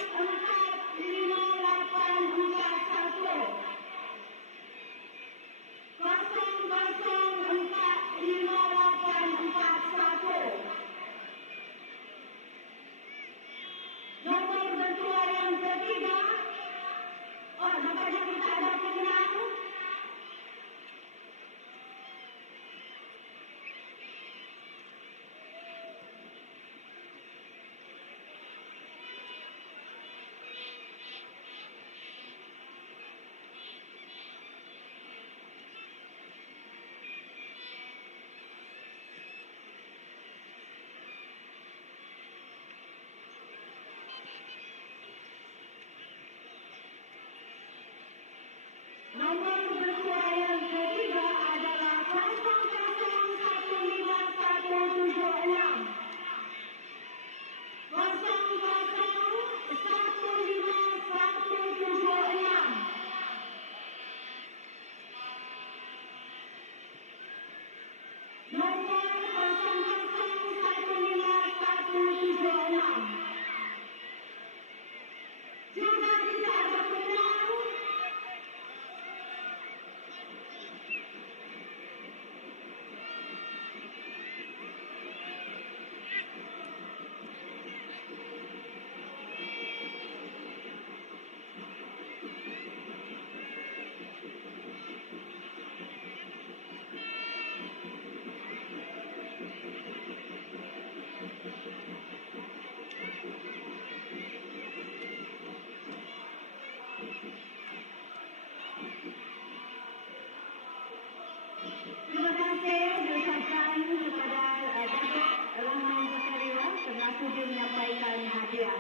Terima kasih diucapkan kepada Datuk Rahman Zakaria telah sudi menyampaikan hadiah.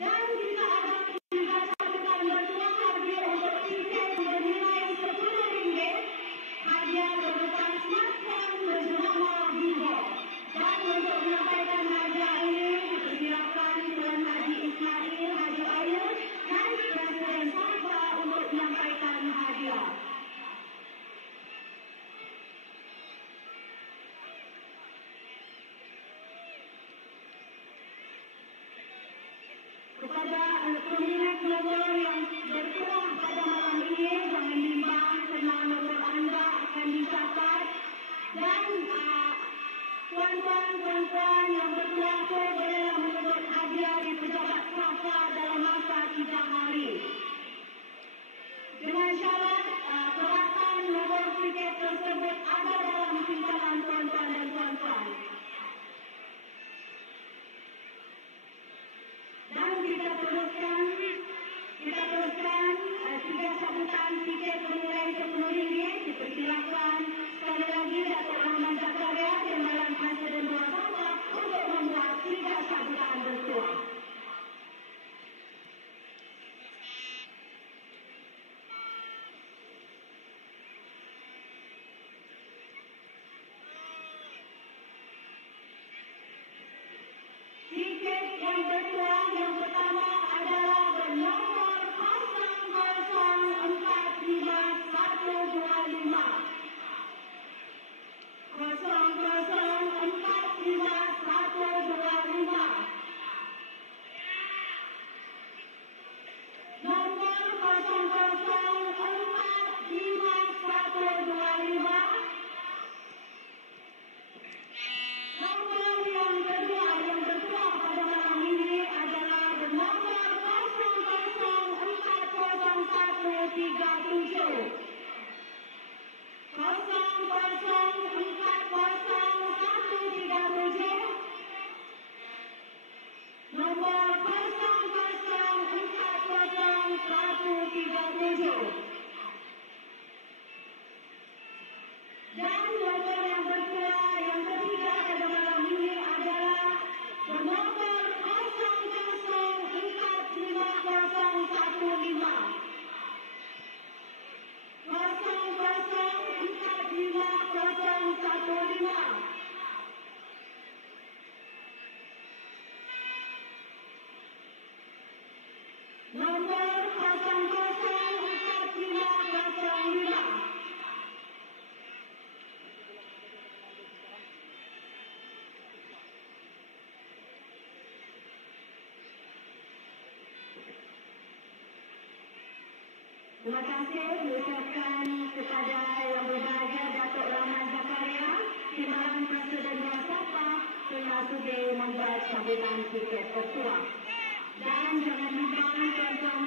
Dan jika ada pasukan bertuah hadiah untuk tiket bernilai RM10, hadiah berupa smartphone berjumlah Vivo. Dan untuk menyampaikan hadiah ini dipersilakan Tuan Haji Ismail Haji Ayu dan Presiden Sabah untuk menyampaikan hadiah. Kepada peminat nomor yang bertuah pada malam ini, jangan bimbang, senang nomor anda akan dicatat. Dan tuan-tuan yang bertuah itu boleh menuntut hadiah di pejabat Sabah dalam masa 3 hari. Dengan syarat kelakon nomor tiket tersebut ada dalam simpangan tuan-tuan dan tuan-tuan. Dan kita teruskan 3 sambutan tiket bernilai RM10. Dipersilakan sekali lagi Datuk Rahman Zakaria Timbalan Presiden Dua Sabah untuk membuat 3 sambutan bertuah. Tiket yang bertuah yang pertama adalah bernomor 004512 Nomor yang kedua yang bertuah pada malam ini adalah Dan nomor yang bertua yang ketiga pada malam ini adalah bernomor 00450015. 00450015. Nomor 004505. Terima kasih diucapkan kepada yang berbahagia Datuk Rahman Zakaria, Timbalan Presiden Sabah, telah sudi membuat sambutan tiket bertua. Dan jangan lupa tuan-tuan,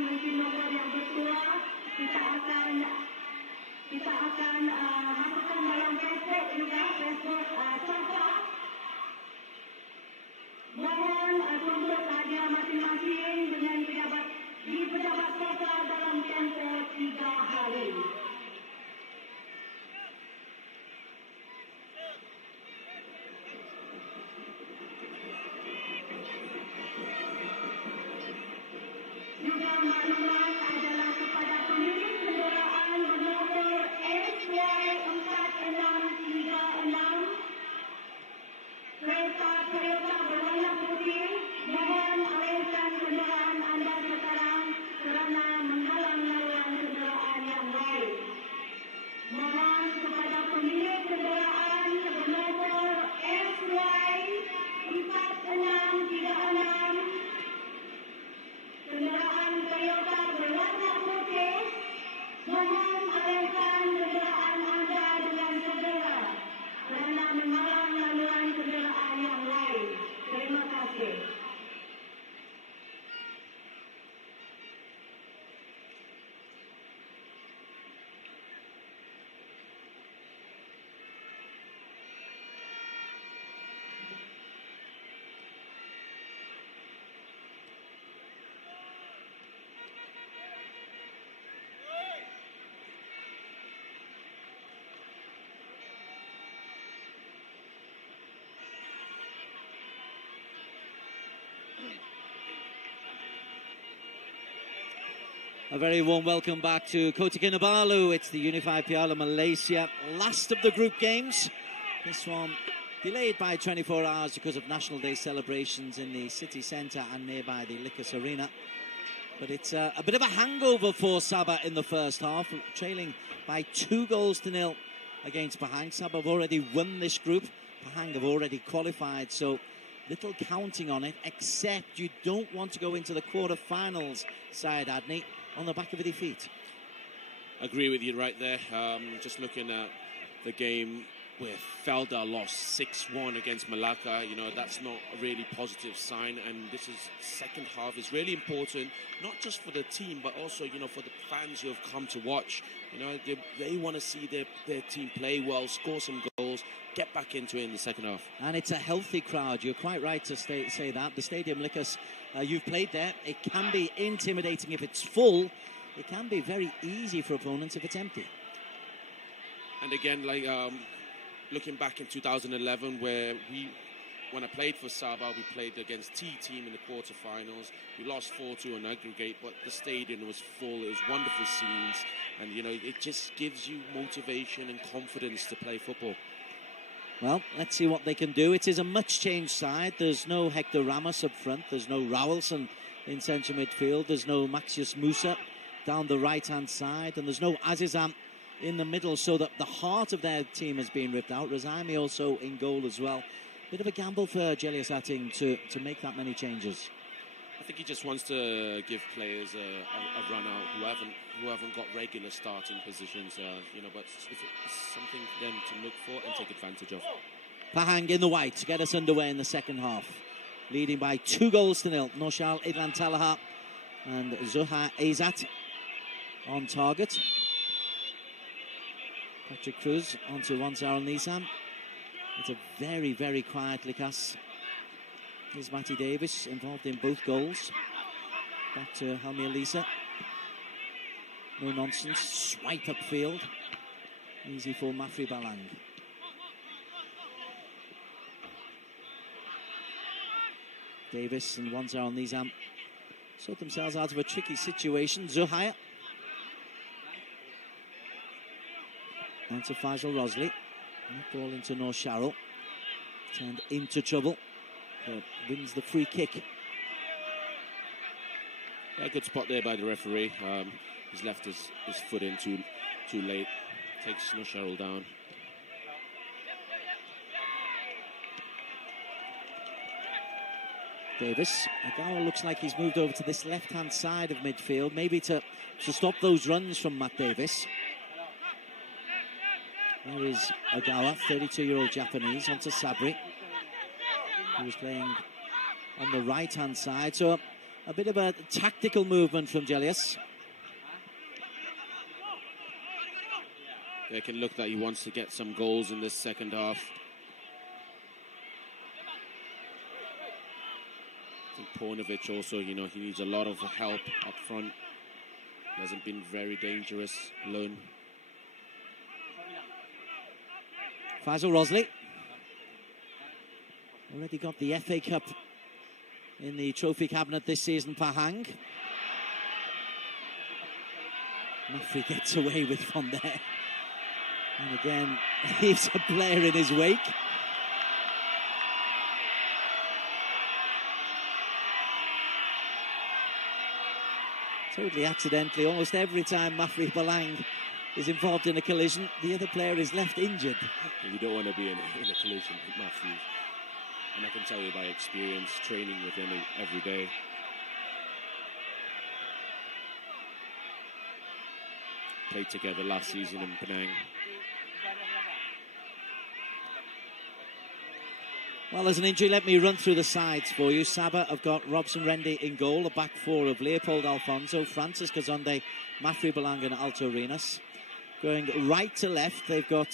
mungkin nomor yang bertua kita akan masukkan dalam Facebook juga, Facebook Sabah. Mohon tuntut hadiah masing-masing dengan pejabat kota dalam tempoh 3 hari. Juga maklumat adalah kepada pemilik kenderaan bernomor SY4636 kereta Toyota berwarna putih, mohon alihkan kenderaan anda sekarang kerana menghalang laluan kenderaan yang lain. Mohon kepada pemilik kenderaan bernomor SY4636 kenderaan Toyota berwarna putih, mohon alihkan kenderaan anda dengan segera kerana menghalang laluan kenderaan yang lain. Terima kasih. A very warm welcome back to Kota Kinabalu. It's the Unified Piala Malaysia, last of the group games. This one delayed by 24 hours because of National Day celebrations in the city centre and nearby the Likas Arena. But it's a bit of a hangover for Sabah in the first half, trailing by 2-0 against Pahang. Sabah have already won this group. Pahang have already qualified, so little counting on it, except you don't want to go into the quarter-finals, Syed Adni, on the back of a defeat. Agree with you right there. Just looking at the game where Felda lost 6-1 against Malacca, you know, that's not a really positive sign. And this is second half is really important, not just for the team, but also, you know, for the fans who have come to watch. You know, they want to see their team play well, score some goals, get back into it in the second half. And it's a healthy crowd. You're quite right to say that. The Stadium Likas, you've played there. It can be intimidating if it's full. It can be very easy for opponents if it's empty. And again, like looking back in 2011, when I played for Sabah, we played against T-Team in the quarterfinals. We lost 4-2 on aggregate, but the stadium was full. It was wonderful scenes, and you know, it just gives you motivation and confidence to play football. Well, let's see what they can do. It is a much-changed side. There's no Hector Ramos up front. There's no Rawalson in central midfield. There's no Maxius Musa down the right-hand side. And there's no Azizam in the middle, so that the heart of their team has been ripped out. Razaimi also in goal as well. Bit of a gamble for Jelius Ating to make that many changes. I think he just wants to give players a run out who haven't got regular starting positions, you know, but it's something for them to look for and take advantage of. Pahang in the white to get us underway in the second half, leading by 2-0. Noshal Idlan Talaha and Zuha Aizat on target. Patrick Cruz onto Wansar Nisam. It's a very, very quiet Likas. Here's Matty Davis involved in both goals. Back to Helmi Elisa. No nonsense. Swipe upfield. Easy for Mafri Balang. Davis and Wanzar Nizam sort themselves out of a tricky situation. Zuhair. On to Faisal Rosley. Ball into Noor Sharrell. Turned into trouble. But wins the free kick. A good spot there by the referee. He's left his foot in too late. Takes Noor Sharrell down. Davis. Ogawa looks like he's moved over to this left-hand side of midfield, maybe to stop those runs from Matt Davis. There is Ogawa, 32-year-old Japanese, onto Sabri, who was playing on the right-hand side. So a bit of a tactical movement from Julius. It can look like he wants to get some goals in this second half. I think Paunovic also, he needs a lot of help up front. He hasn't been very dangerous alone. Faisal Rosley. Already got the FA Cup in the trophy cabinet this season, Pahang. Mafri gets away with one there. And again, leaves a player in his wake. Totally accidentally, almost every time Mafri Balang is involved in a collision, the other player is left injured. You don't want to be in a collision with Mafri. And I can tell you by experience, training with him every day. Played together last season in Penang. Well, there's an injury. Let me run through the sides for you. Sabah have got Robson Rendi in goal. A back four of Leopold Alfonso, Francis Kazonde, Mafri Balang and Alto Renas. Going right to left, they've got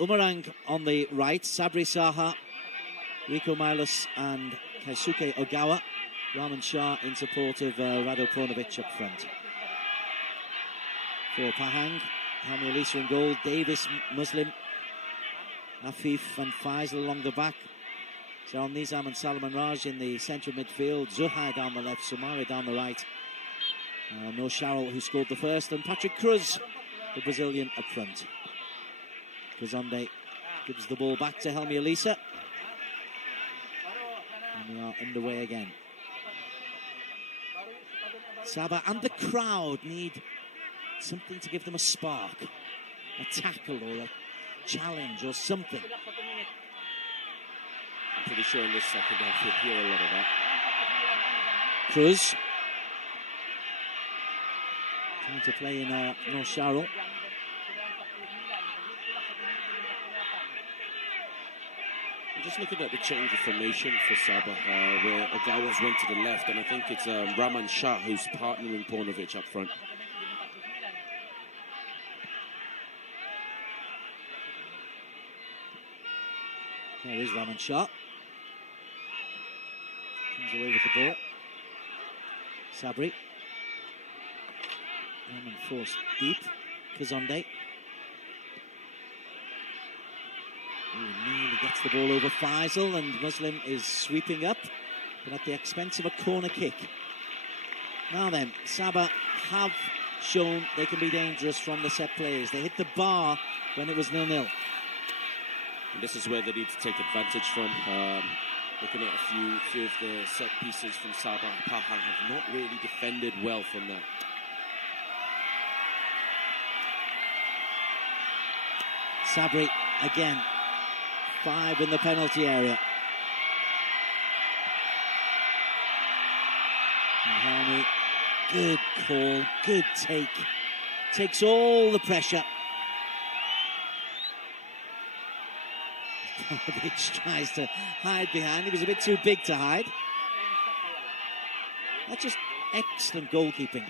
Umarang on the right, Sabri Saha, Rico Milos and Keisuke Ogawa. Raman Shah in support of Rado Paunovic up front. For Pahang, Helmi Elisa in goal, Davis, Muslim, Afif and Faisal along the back. Zal Nizam and Salman Raj in the central midfield. Zuhai down the left, Sumari down the right. Noor Sharrell, who scored the first, and Patrick Cruz, the Brazilian, up front. Kazonde gives the ball back to Helmi Elisa. And we are underway again. Sabah and the crowd need something to give them a spark. A tackle or a challenge or something. I'm pretty sure in this second half we'll hear a lot of that. Cruz trying to play in Noor Sharrell. I'm just looking at the change of formation for Sabah, where Ogawa's went to the left, and I think it's Raman Shah who's partnering Paunovic up front. There is Raman Shah. Comes away with the ball. Sabri. Raman forced deep. Kazonde. Nearly gets the ball over Faisal, and Muslim is sweeping up, but at the expense of a corner kick. Now then, Sabah have shown they can be dangerous from the set plays. They hit the bar when it was 0-0. And this is where they need to take advantage from. Looking at a few of the set pieces from Sabah, Pahang have not really defended well from that. Sabri again, 5 in the penalty area. And Helmi, good call, good take. Takes all the pressure. Paunovic tries to hide behind. He was a bit too big to hide. That's just excellent goalkeeping.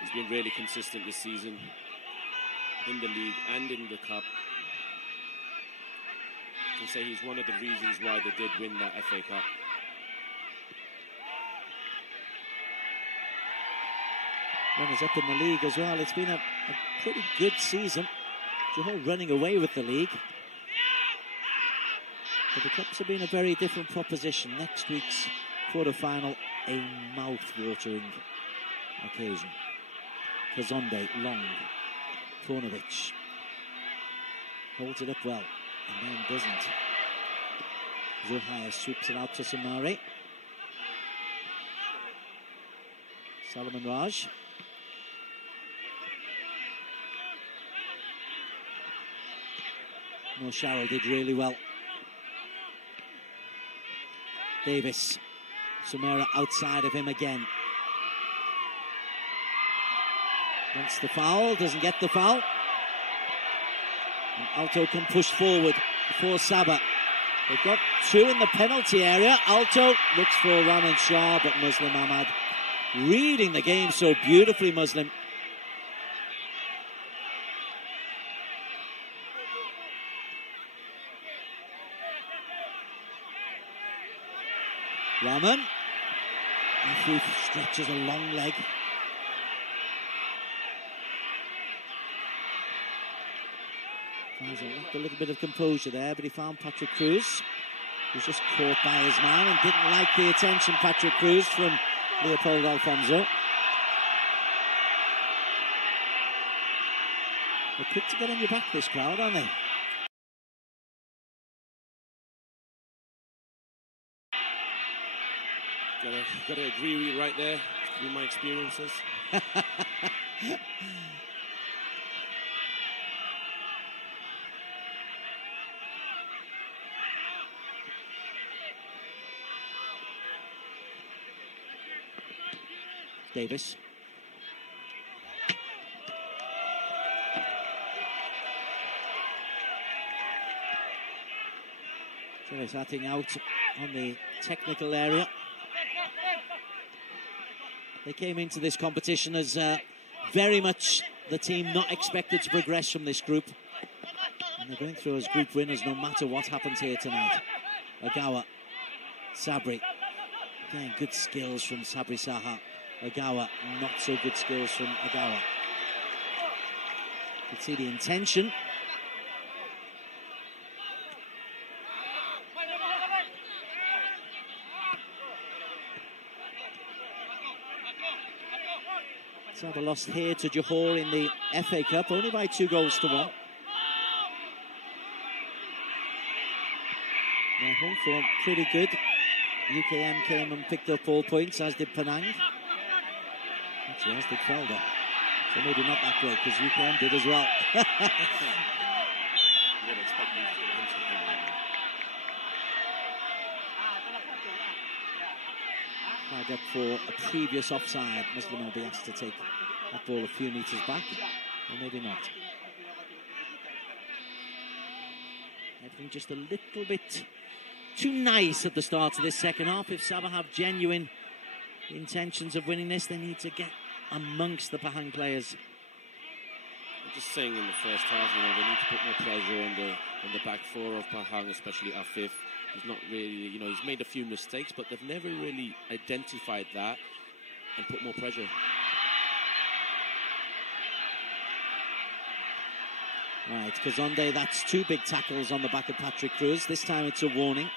He's been really consistent this season in the league and in the cup. I can say he's one of the reasons why they did win that FA Cup. runners up in the league as well. It's been a pretty good season. Johor running away with the league. But the Cups have been a very different proposition. Next week's quarter-final, a mouth-watering occasion. Kazonde, long. Kornovic holds it up well, and then doesn't. Zuhair sweeps it out to Samari. Salman Raj. No, Sharrell did really well. Davis. Sumera outside of him again. Wants the foul, doesn't get the foul. And Alto can push forward before Sabah. They've got two in the penalty area. Alto looks for Raman Shah, but Muslim Ahmad reading the game so beautifully, Muslim. Raman. He stretches a long leg. He's lacked a little bit of composure there, but he found Patrick Cruz. He was just caught by his man and didn't like the attention, Patrick Cruz, from Leopold Alfonso. They're quick to get on your back, this crowd, aren't they? Gotta agree with you right there, with my experiences. Davis. Davis acting out on the technical area. They came into this competition as very much the team not expected to progress from this group. And they're going through as group winners no matter what happens here tonight. Agawa, Sabri. Again, good skills from Sabri Saha. Agawa, not so good skills from Agawa. You can see the intention. Sabah lost here to Johor in the FA Cup, only by 2-1. Their home form pretty good. UKM came and picked up all points, as did Penang. Actually, as did Felder. So maybe not that great, because UKM did as well. Flagged up for a previous offside. Muslim will be asked to take that ball a few metres back, or maybe not. Everything just a little bit too nice at the start of this second half. If Sabah have genuine intentions of winning this, they need to get amongst the Pahang players. I'm just saying, in the first half, they need to put more pressure on the back four of Pahang, especially Afif. He's not really, he's made a few mistakes, but they've never really identified that and put more pressure. Right, Kazonde, that's 2 big tackles on the back of Patrick Cruz. This time it's a warning.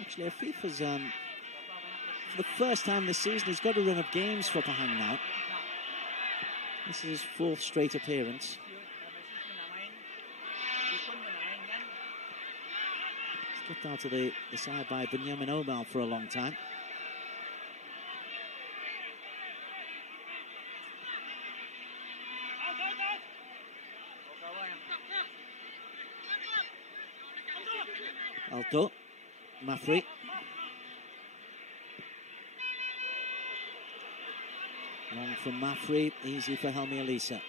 Actually, Afif has, for the first time this season, he's got a run of games for Pahang now. This is his 4th straight appearance. He's kicked out to the side by Benjamin Omar for a long time. Alto. Mafri. Long from Mafri, easy for Helmi Alisa.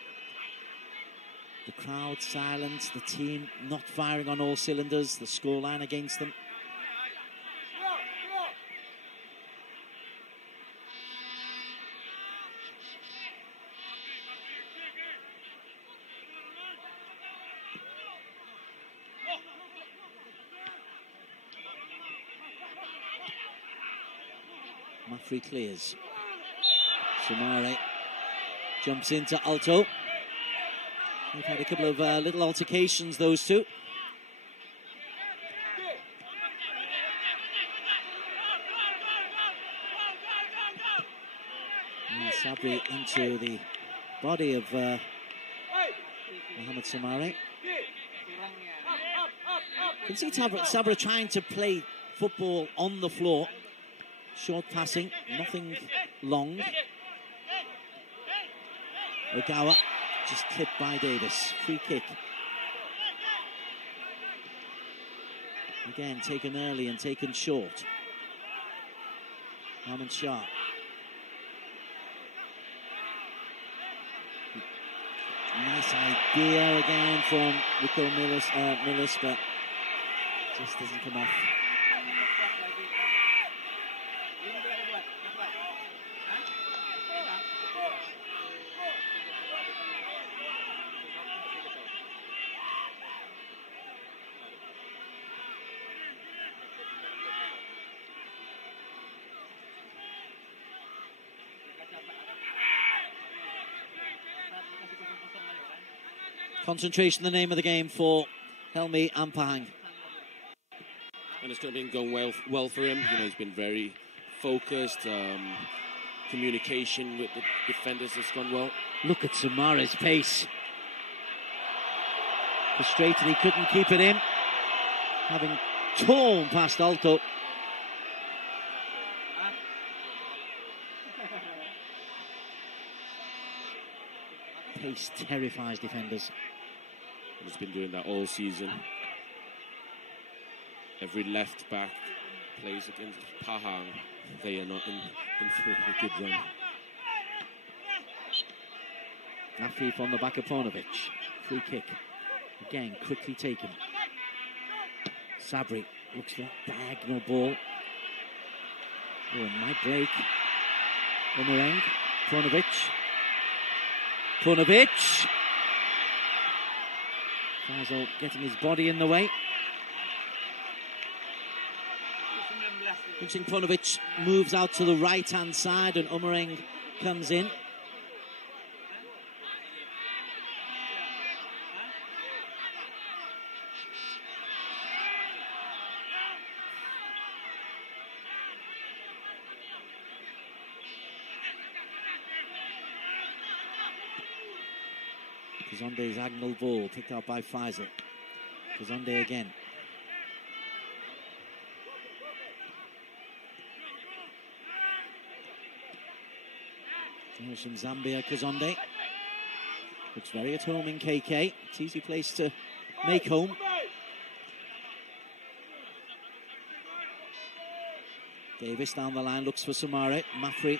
The crowd silent, the team not firing on all cylinders, the scoreline against them. Mafri clears. Sumare jumps into Alto. They've had a couple of little altercations, those two. And Sabri into the body of Mohamed Sumare. You can see Sabra trying to play football on the floor. Short passing, nothing long. Ogawa just clipped by Davis. Free kick. Again, taken early and taken short. Ahmed Shah. Nice idea again from Rico Millis, but just doesn't come off. Concentration, the name of the game for Helmi and Pahang. And it's been going well for him. You know, he's been very focused. Communication with the defenders has gone well. Look at Sumare's pace. Frustrated he couldn't keep it in, having torn past Alto. Pace terrifies defenders. He's been doing that all season. Every left back plays against Pahang. They are not in for a good run. Afif on the back of Paunovic. Free kick. Again, quickly taken. Sabri looks for a diagonal ball. Oh, it might break. Umareng. Paunovic. Faisal getting his body in the way. Paunovic moves out to the right-hand side and Umareng comes in. Kazonde's diagonal ball picked up by Faisal. Kazonde again. There's from Zambia, Kazonde. Looks very at home in KK. It's easy place to make home. Davis down the line, looks for Sumare. Mafri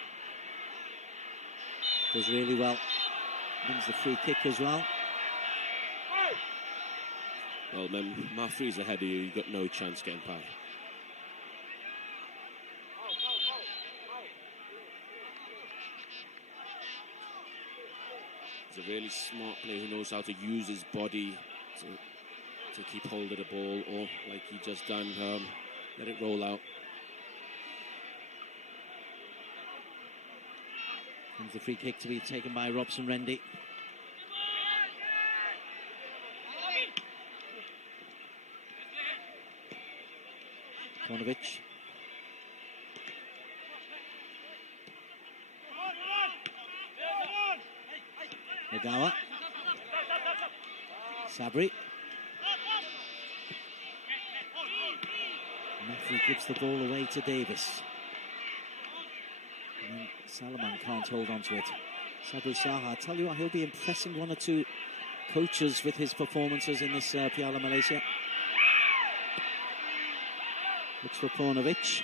does really well. Wins the free kick as well. Well, then Mafri's ahead of you. You've got no chance getting by. He's a really smart player who knows how to use his body to keep hold of the ball, or like he just done, let it roll out. And the free kick to be taken by Robson Rendy. Paunovic. Ogawa. Sabri. Mafri gives the ball away to Davis. And Salomon can't hold on to it. Sabri Saha, I tell you what, he'll be impressing one or two coaches with his performances in this Piala Malaysia. Looks for Paunovic.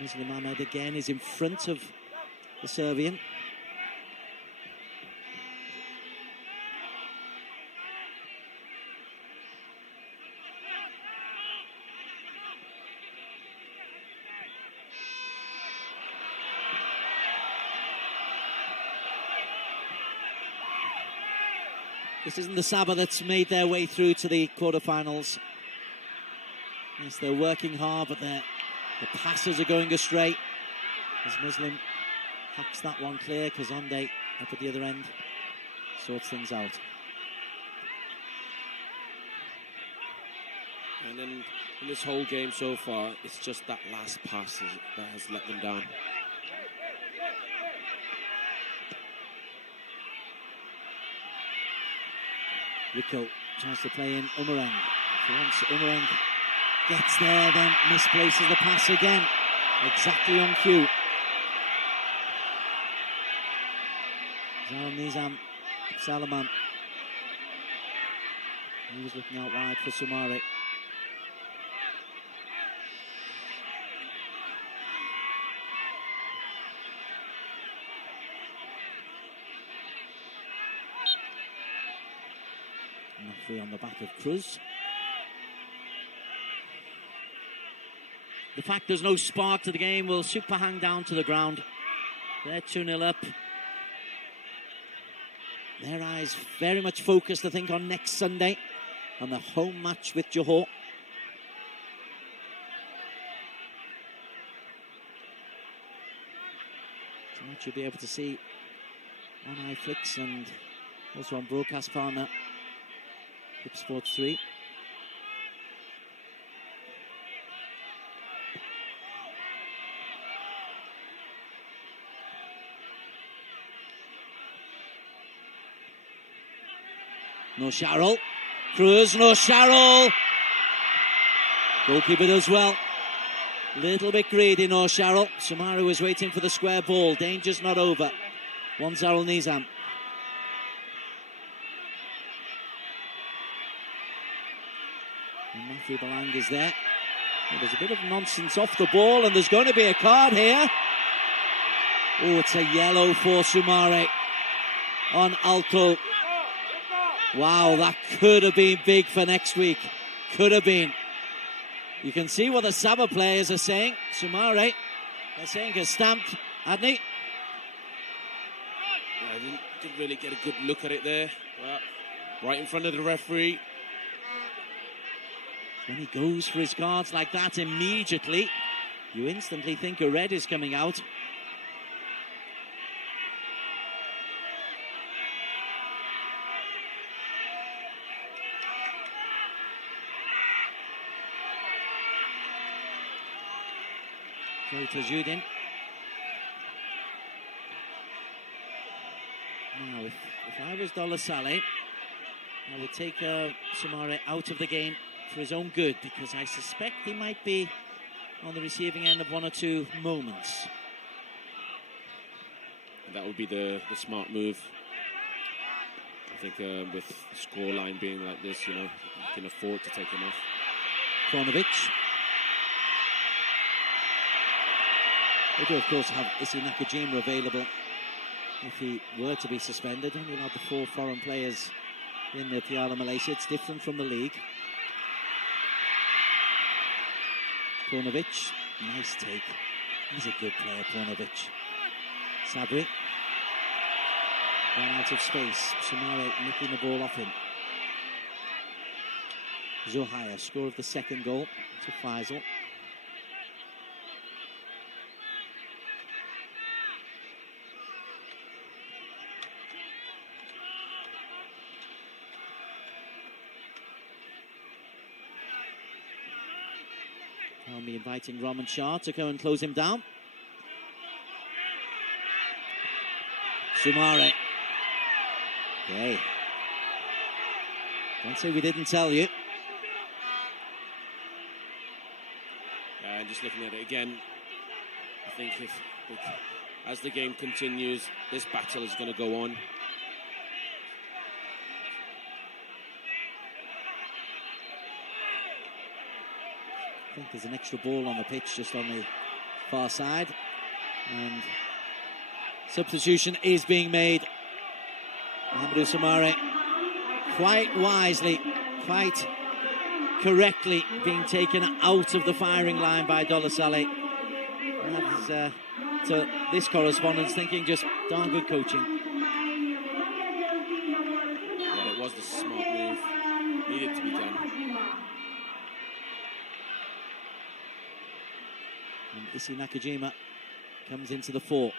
Muslim Ahmed again is in front of the Serbian. This isn't the Sabah that's made their way through to the quarterfinals. Yes, they're working hard, but the passes are going astray. As Muslim hacks that one clear, Kazonde up at the other end sorts things out. And then in this whole game so far, it's just that last pass that has let them down. Rico tries to play in Umarang. Once Umarang gets there, then misplaces the pass again. Exactly on cue. Zal Nizam Salaman. He was looking out wide for Sumare. Free on the back of Cruz. The fact there's no spark to the game will suit Pahang down to the ground. They're 2-0 up. Their eyes very much focused, I think, on next Sunday, on the home match with Johor. So much you'll be able to see on Iflix and also on broadcast partner Hip Sports 3. No Sharrell. Cruz, no Sharrell. Goalkeeper does well. Little bit greedy, no Sharrell. Sumari was waiting for the square ball. Danger's not over. One Zarul Nizam. And Matthew Balang is there. Well, there's a bit of nonsense off the ball, and there's going to be a card here. Oh, it's a yellow for Sumare on Alto. Wow, that could have been big for next week. Could have been. You can see what the Sabah players are saying. Sumare, they're saying he's stamped, hadn't he? I didn't really get a good look at it there. But right in front of the referee. When he goes for his cards like that immediately, you instantly think a red is coming out. Go to Judin. Now, if I was Dollar Saleh, I would take Sumare out of the game for his own good, because I suspect he might be on the receiving end of one or two moments. That would be the smart move. I think with the scoreline being like this, you can afford to take him off. Kronovic. They do, of course, have Issy Nakajima available if he were to be suspended. And we'll have the 4 foreign players in the Piala Malaysia. It's different from the league. Kronovic, nice take. He's a good player, Kronovic. Sabri. Going out of space. Sumare nicking the ball off him. Zohaya, score of the second goal to Faisal. I'll be inviting Raman Shah to go and close him down. Sumare. Okay. Don't say we didn't tell you. And just looking at it again, I think if as the game continues, this battle is going to go on. I think there's an extra ball on the pitch just on the far side, and substitution is being made. Mohamedou Sumare quite wisely, quite correctly being taken out of the firing line by Dollar Saleh. That is to this correspondence thinking just darn good coaching. Well, it was the smart move. Needed to be done. And Issy Nakajima comes into the 4.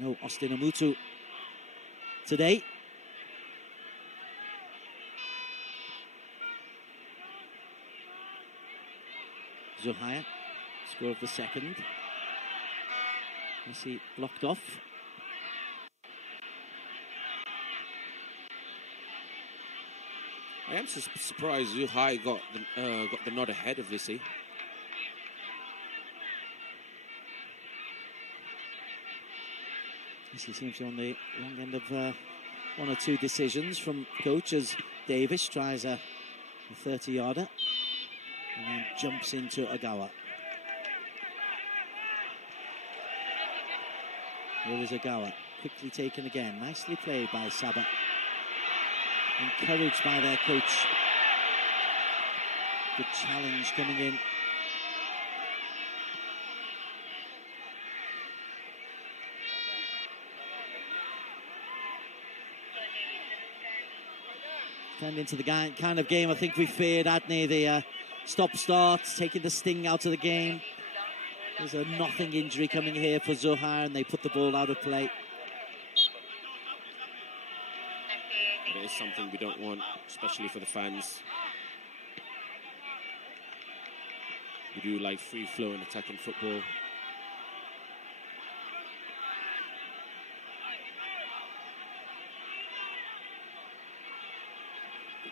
No Austin Amutu today. Zuhair, score of the second. Messi blocked off. I am surprised Zuhair got the nod ahead of Visi. He seems to be on the wrong end of one or two decisions from coach as Davis tries a 30-yarder and then jumps into Agawa. Here is Agawa, quickly taken again. Nicely played by Sabah. Encouraged by their coach. Good challenge coming in. Turned into the kind of game I think we feared, Adney. The stop-start, taking the sting out of the game. There's a nothing injury coming here for Zuhair, and they put the ball out of play. It is something we don't want, especially for the fans. We do like free flow and attacking football.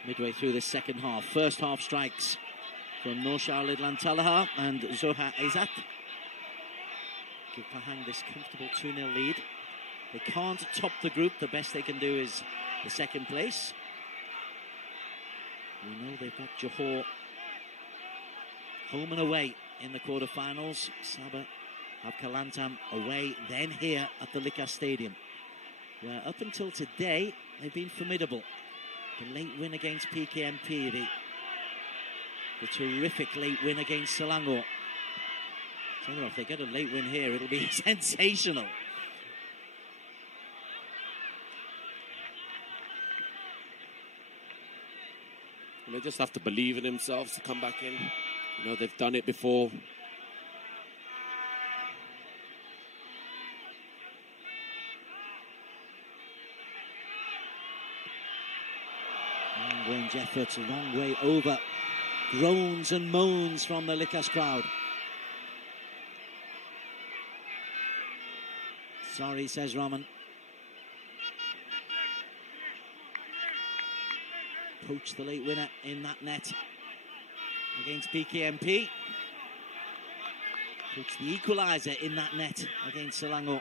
Midway through the second half. First half strikes from Noshar Lidlan Talaha and Zoha Aizat. Give Pahang this comfortable 2-0 lead. They can't top the group. The best they can do is the second place. We know they've got Johor home and away in the quarterfinals. Sabah have Kelantan away, then here at the Lika Stadium, where up until today they've been formidable. The late win against PKMP, the terrific late win against Selangor. So if they get a late win here, it'll be sensational. And they just have to believe in themselves to come back in. You know, they've done it before. Long-range efforts, a long way over. Groans and moans from the Likas crowd. Sorry, says Rahman. Poached the late winner in that net against PKMP. Poached the equaliser in that net against Selangor.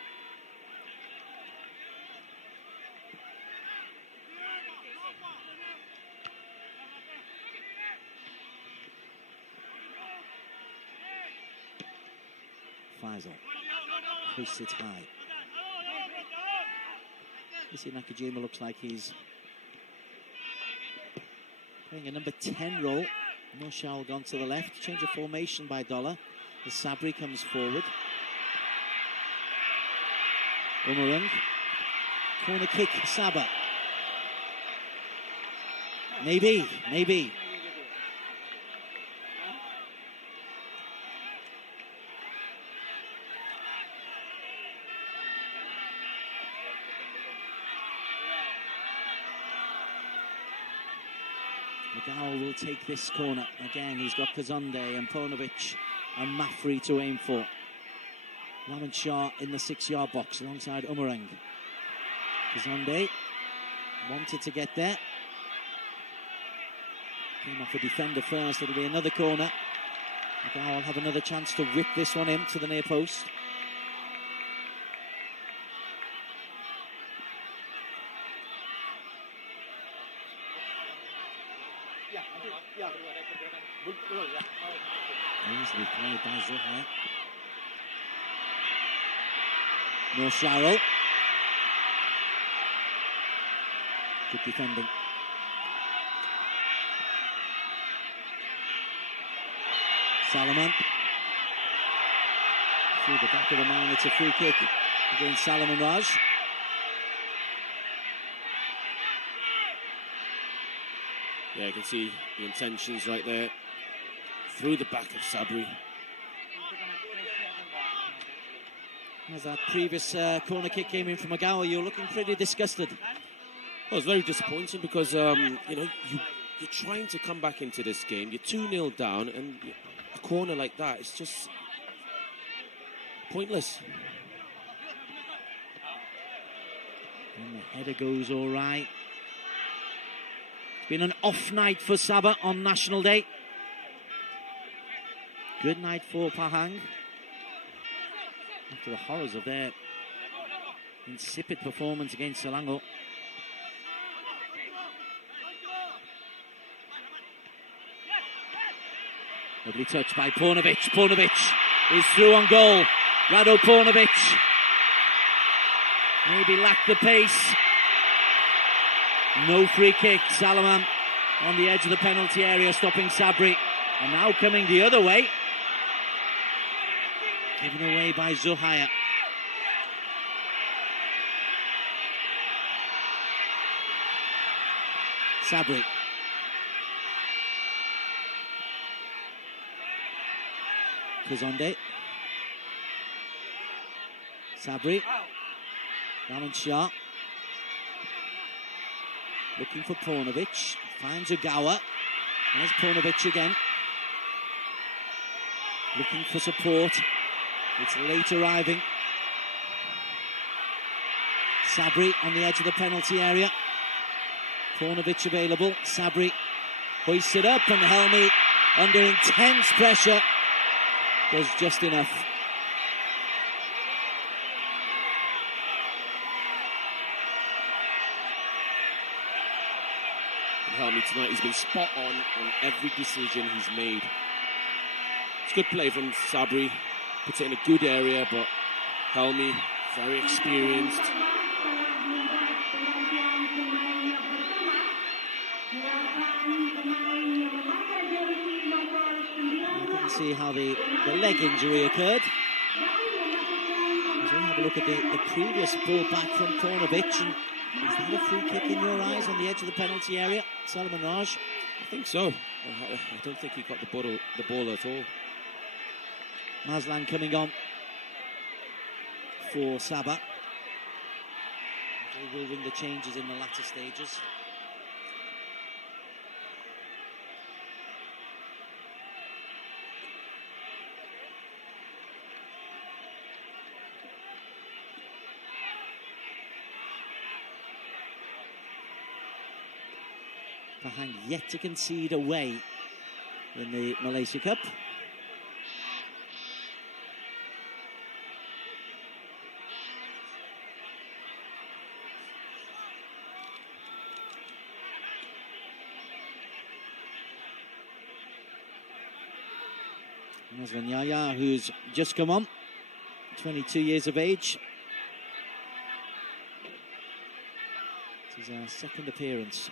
Faisal hoists it high. Issy Nakajima looks like he's playing a number 10 role. No Shao gone to the left. Change of formation by Dollar as Sabri comes forward. Umarung. Corner kick, Sabah. Maybe. McGowell will take this corner. Again, he's got Kazonde and Ponovic and Mafri to aim for. Rahman Shah in the 6-yard box alongside Umarang. Kazonde wanted to get there. Came off a defender first. It'll be another corner. McGowell will have another chance to whip this one in to the near post. Easily played by Zuhair. More Sharrow. Good defending. Salomon. Through the back of the man, it's a free kick against Salomon Raj. Yeah, you can see the intentions right there. Through the back of Sabri. As that previous corner kick came in from Agawa, you're looking pretty disgusted. Well, it's very disappointing because, you know, you're trying to come back into this game. You're 2-0 down, and a corner like that, it's just pointless. And the header goes all right. It's been an off night for Sabah on National Day. Good night for Pahang. After the horrors of their insipid performance against Selangor. Lovely touch by Paunovic. Paunovic is through on goal. Rado Paunovic maybe lacked the pace. No free kick. Salaman on the edge of the penalty area, stopping Sabri. And now coming the other way. Given away by Zuhair. Sabri. Kuzonde. Sabri. Raman Shah. Looking for Paunovic. Finds Ugawa. There's Paunovic again. Looking for support. It's late arriving. Sabri on the edge of the penalty area. Paunovic available. Sabri hoists it up, and Helmi, under intense pressure, does just enough. Helmi tonight, he's been spot on every decision he's made. It's good play from Sabri. Puts it in a good area, but Helmi, very experienced. I didn't see how the leg injury occurred. As we have a look at the previous ball back from Paunovic, and is that a free kick in your eyes on the edge of the penalty area? Salman Raj? I think so. I don't think he got the ball at all. Mazlan coming on for Sabah. They will ring the changes in the latter stages. Pahang yet to concede away in the Malaysia Cup. Mazlan Yaya, who's just come on, 22 years of age. This is our second appearance.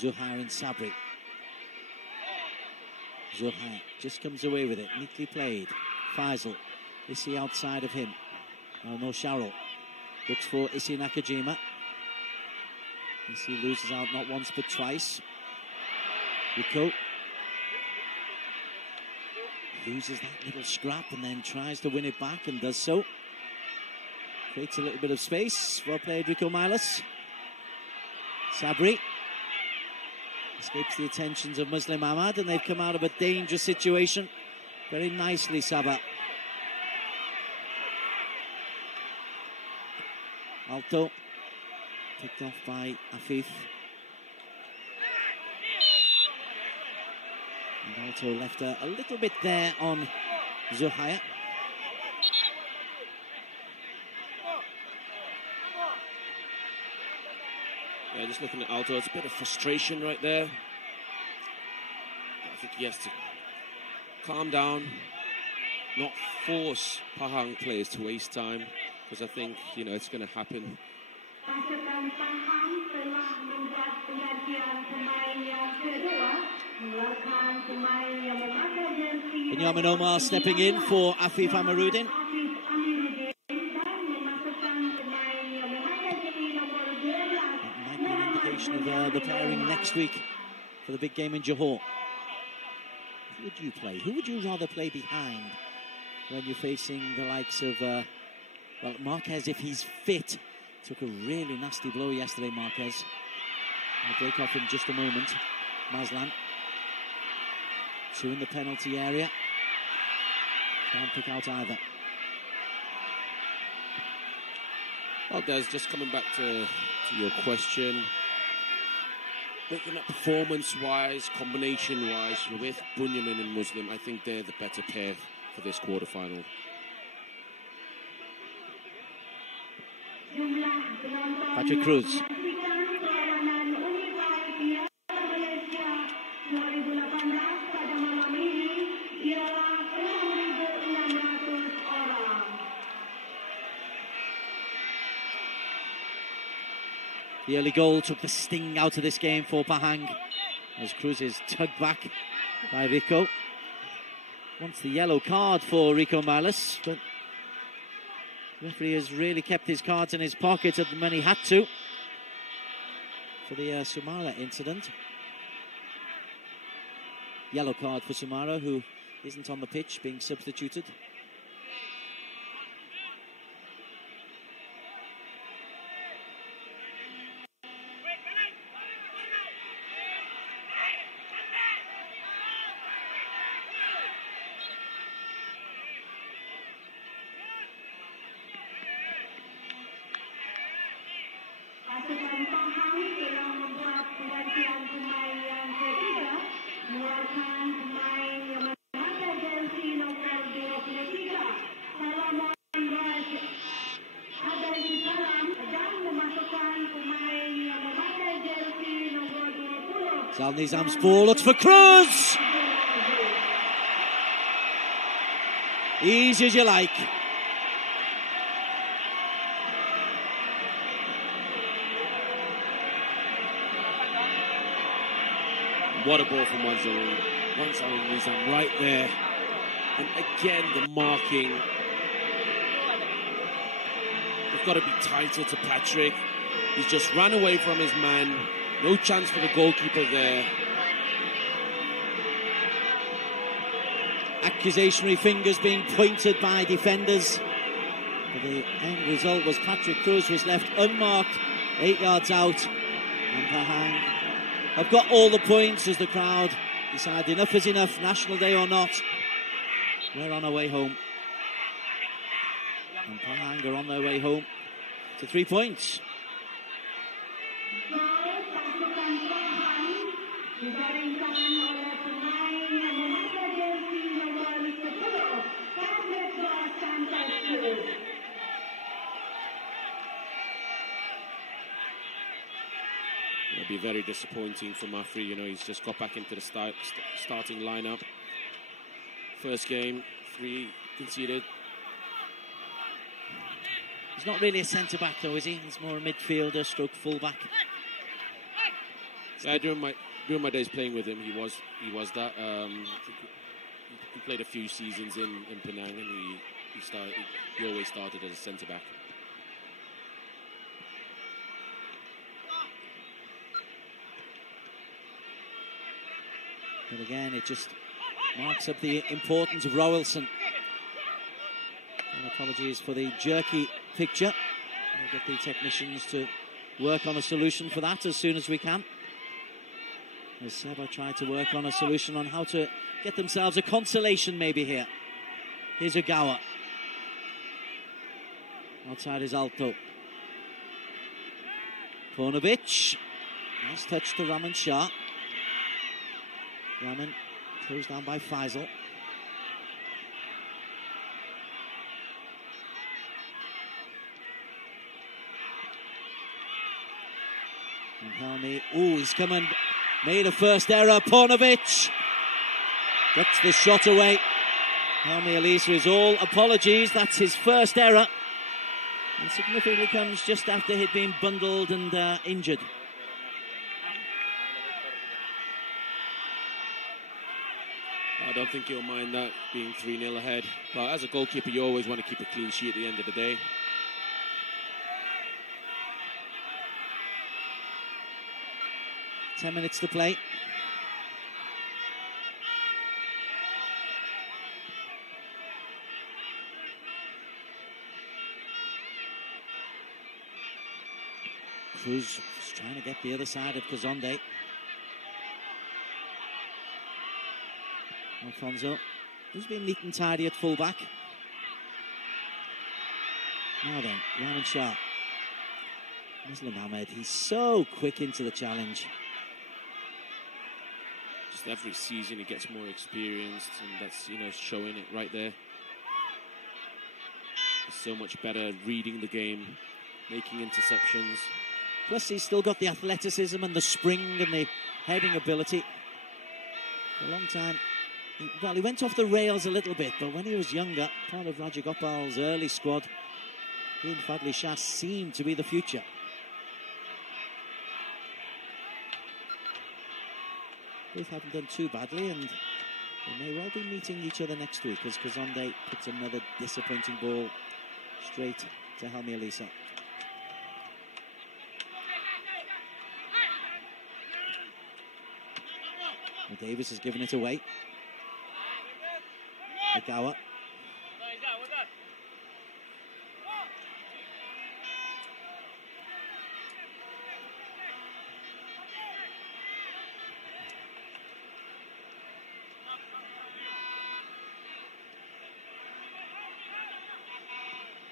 Zuhair and Sabri. Zuhair just comes away with it. Neatly played. Faisal. Issy outside of him. No Sharrell. Looks for Issy Nakajima. Issy loses out not once but twice. Rico. Loses that little scrap and then tries to win it back and does so. Creates a little bit of space. Well played, Rico Milas. Sabri. Escapes the attentions of Muslim Ahmad, and they've come out of a dangerous situation very nicely, Sabah. Alto, picked off by Afif. And Alto left a little bit there on Zuhair. Yeah, just looking at Alto, it's a bit of frustration right there. I think he has to calm down, not force Pahang players to waste time, because I think, you know, it's going to happen. Pasukan Pahang telah membuat penggantian pemain yang kedua, mengeluarkan pemain yang memakai jersey Benjamin Omar stepping in for Afif Amarudin. Afif Amirudin dan memasukkan pemain yang memakai jersey nomor 12. That might be an indication of the pairing next week for the big game in Johor. Who would you play? Who would you rather play behind when you're facing the likes of, well, Marquez, if he's fit? Took a really nasty blow yesterday, Marquez. We'll break off in just a moment. Mazlan. 2 in the penalty area. Can't pick out either. Well, Des, just coming back to your question. Looking at performance-wise, combination-wise, with Bunyamin and Muslim, I think they're the better pair for this quarterfinal. Patrick Cruz. Perlawanan Piala Malaysia 2018 pada malam ini ialah 6.600 orang. The early goal took the sting out of this game for Pahang as Cruz is tugged back by Rico. Wants the yellow card for Rico Milas, but the referee has really kept his cards in his pocket when he had to for the Sumara incident. Yellow card for Sumara, who isn't on the pitch, being substituted. Pasukan Pahang telah membuat penggantian pemain yang ketiga, mengeluarkan pemain yang memakai jersey nomor 23, Salaman Raj Adai Salam, dan memasukkan pemain yang memakai jersey nomor 20. Zal Nizam's ball, looks for Cruz! Easy as you like. What a ball from Wanzarun. Nizam right there. And again, the marking. They've got to be tighter to Patrick. He's just run away from his man. No chance for the goalkeeper there. Accusationary fingers being pointed by defenders. But the end result was Patrick Cruz was left unmarked, 8 yards out. And Pahang have got all the points as the crowd decide enough is enough, national day or not. We're on our way home. And Pahang are on their way home to 3 points. Pasukan Pahang dijaringkan oleh pemain yang memakai jersey nomor 10, Carlos Sanchez. It'll be very disappointing for Mafri. You know, he's just got back into the starting lineup. First game, 3 conceded. He's not really a centre-back though, is he? He's more a midfielder stroke full-back. Yeah, during my days playing with him, he was that. I think he played a few seasons in Penang, and he always started as a centre-back. But again, it just marks up the importance of Rowelson. And apologies for the jerky picture. We'll get the technicians to work on a solution for that as soon as we can. As Sabah try to work on a solution on how to get themselves a consolation maybe here. Here's Ogawa. Outside is Alto. Paunovic. Nice touch to Raman Shah. Raman closed down by Faisal. And Helmi, he's come and made a first error. Paunovic gets the shot away. Helmi Elisa is all apologies. That's his first error. And significantly comes just after he'd been bundled and injured. I don't think he'll mind that, being 3-0 ahead. But as a goalkeeper, you always want to keep a clean sheet at the end of the day. Ten minutes to play. Cruz is trying to get the other side of Kazonde. Alfonso, who's been neat and tidy at full-back. Now then, Rahman Shah. Muslim Ahmed, he's so quick into the challenge. Just every season he gets more experienced, and that's, showing it right there. He's so much better at reading the game, making interceptions. Plus he's still got the athleticism and the spring and the heading ability. For a long time, he went off the rails a little bit, but when he was younger, part of Rajagopal's early squad, he and Fadli Shah seemed to be the future. Both haven't done too badly, and they may well be meeting each other next week as Kazonde puts another disappointing ball straight to Helmi Elisa. Davis has given it away. Agawa.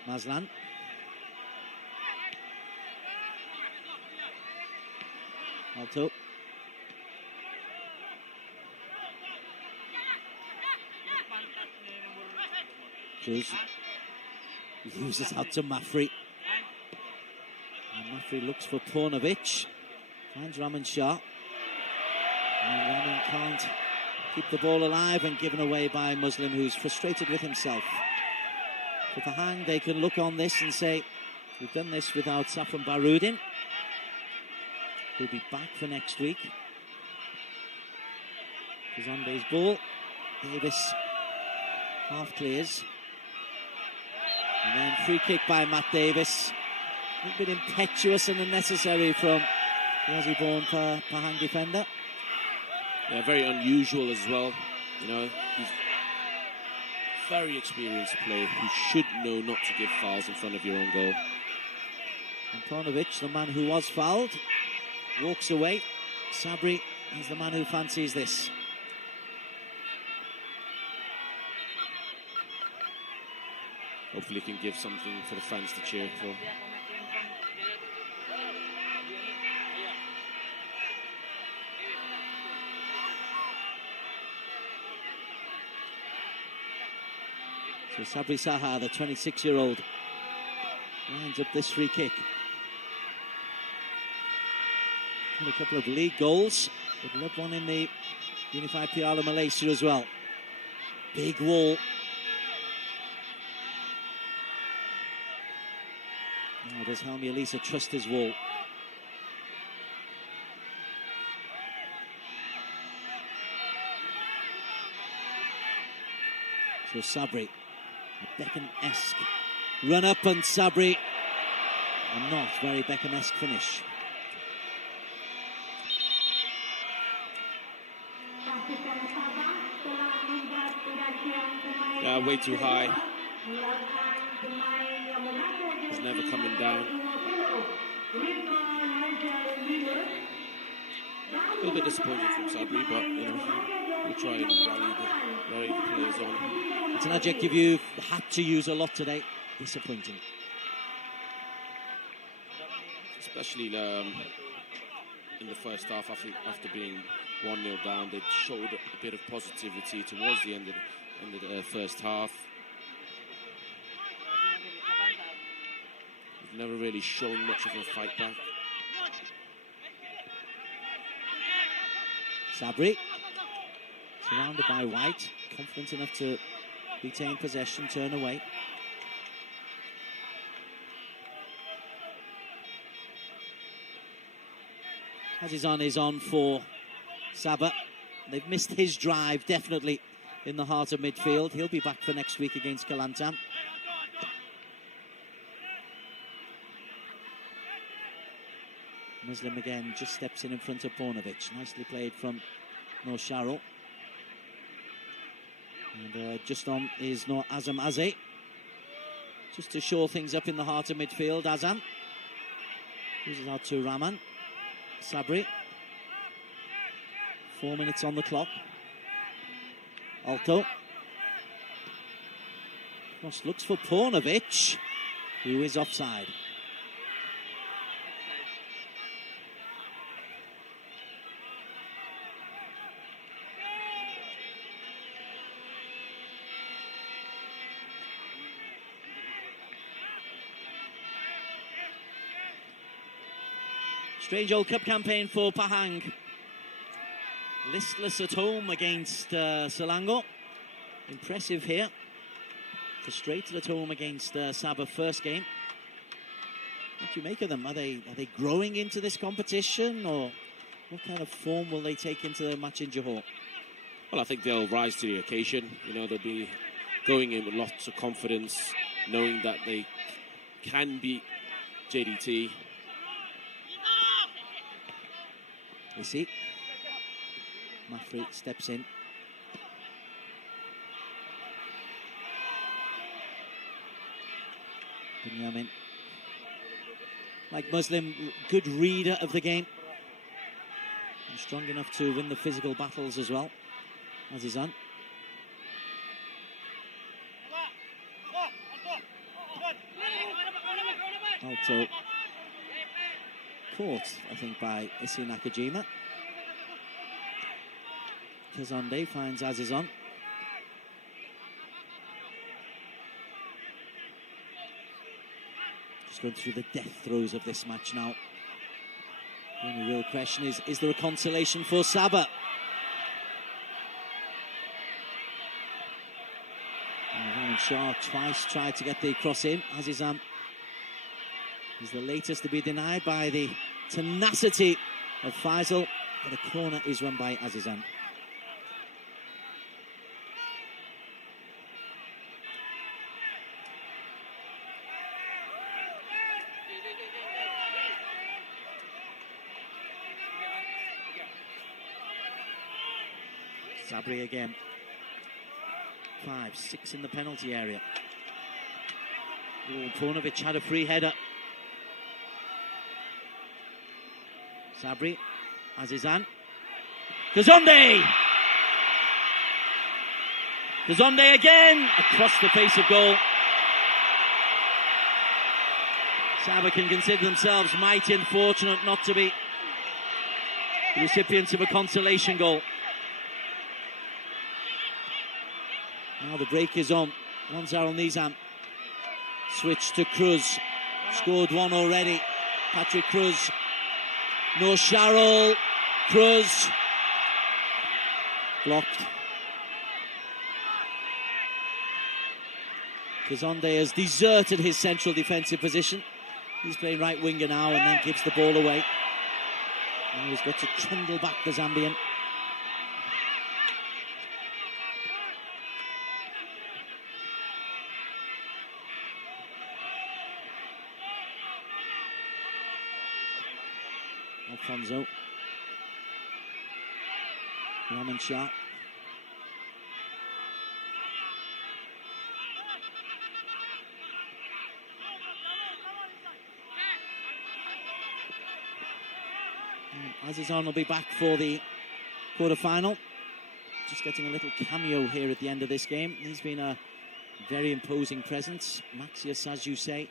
Mazlan. Alto. Cruz loses out to Mafri. And Mafri looks for Paunovic. Finds Rahman Shah. And Rahman can't keep the ball alive and given away by Muslim, who's frustrated with himself. For Pahang, they can look on this and say, we've done this without Safran Barudin. He'll be back for next week. Kazonde's ball. Davis half clears. And then free kick by Matt Davis. A little bit impetuous and unnecessary from the Aussie-born Pahang defender. Yeah, very unusual as well. He's very experienced player who should know not to give fouls in front of your own goal. And Paunovic, the man who was fouled, walks away. Sabri is the man who fancies this. Hopefully he can give something for the fans to cheer for. So Sabri Saha, the 26-year-old, lines up this free kick. And a couple of league goals. But led one in the Unified Piala Malaysia as well. Big wall. Now does Helmi Elisa trust his wall? So Sabri, a Beckham-esque run up, and Sabri, a not very Beckham-esque finish. Yeah, way too high. He's never coming down. A little bit disappointed from Sabri, but we'll try and rally the players on. It's an adjective you've had to use a lot today. Disappointing. Especially in the first half, after being 1-0 down, they showed a bit of positivity towards the end of the first half. They've never really shown much of a fight back. Sabri, surrounded by White, confident enough to retain possession, turn away. Azizan is on for Sabah. They've missed his drive, definitely in the heart of midfield. He'll be back for next week against Kelantan. Muslim again just steps in front of Paunovic. Nicely played from Nur Sharul. And just on is Nur Azam Azeh. Just to shore things up in the heart of midfield. Azam. Uses out to Rahman. Sabri. 4 minutes on the clock. Alto. Cross looks for Paunovic, who is offside. Strange old cup campaign for Pahang. Listless at home against Selangor. Impressive here. Frustrated at home against Sabah first game. What do you make of them? Are they growing into this competition, or what kind of form will they take into the match in Johor? Well, I think they'll rise to the occasion. You know, they'll be going in with lots of confidence, knowing that they can beat JDT. You see, Mafri steps in. Binyamin, like Muslim, good reader of the game. And strong enough to win the physical battles as well, Azizan. Alto caught, I think, by Issy Nakajima. Kazande finds Azizan. Just going through the death throes of this match now. The only real question is there a consolation for Sabah? And Shah twice tried to get the cross in. Azizan is the latest to be denied by the tenacity of Faisal, but the corner is run by Azizan. Sabri again. 5, 6 in the penalty area. Paunovic had a free header. Sabri, Azizan, Kazonde! Kazonde again, across the face of goal. Sabah can consider themselves mighty and fortunate not to be the recipients of a consolation goal. Now the break is on. Gonzalo Nizam. Switch to Cruz. Scored one already. Patrick Cruz. Nur Sharul. Cruz. Blocked. Kazonde has deserted his central defensive position. He's playing right winger now and then gives the ball away. Now he's got to trundle back the Zambian. Alfonso. Rahman Shah. Azizan will be back for the quarter-final. Just getting a little cameo here at the end of this game. He's been a very imposing presence. Maxius, as you say.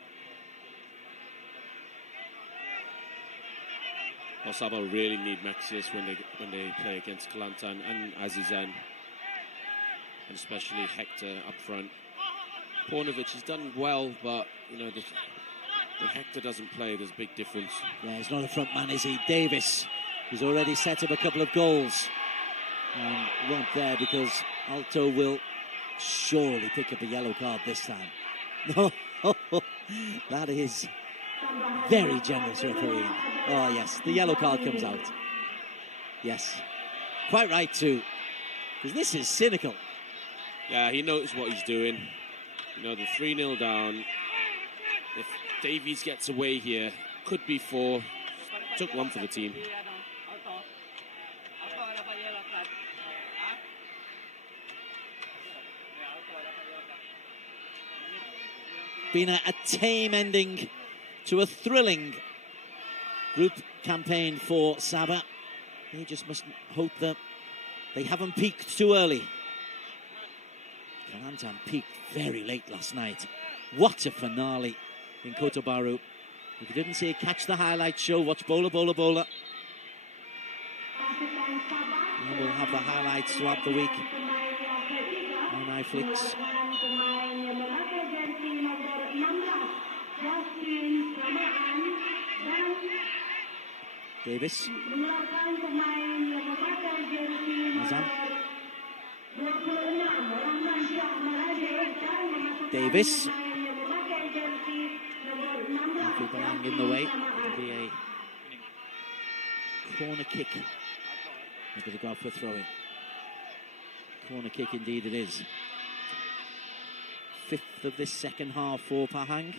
Well, Sabah really need Maxius when they play against Kelantan and Azizan, and especially Hector up front. Paunovic has done well, but you know, when Hector doesn't play, there's a big difference. Yeah, he's not a front man, is he? Davis, who's already set up a couple of goals weren't there because Alto will surely pick up a yellow card this time. No, that is very generous refereeing. Oh yes, the yellow card comes out. Yes, quite right too, because this is cynical. Yeah, he knows what he's doing. You know, the 3-0 down. If Davies gets away here, could be 4. Took 1 for the team. Been a tame ending to a thrilling group campaign for Sabah. They just must hope that they haven't peaked too early. Kelantan peaked very late last night. What a finale in Kota Baru. If you didn't see it, catch the highlights show. Watch Bola. And we'll have the highlights throughout the week on Iflix. Davis. Azam. Davis. Pelang in the way. It'll be a corner kick. They're going to go out for a throw-in. Corner kick indeed it is. 5th of this second half for Pahang.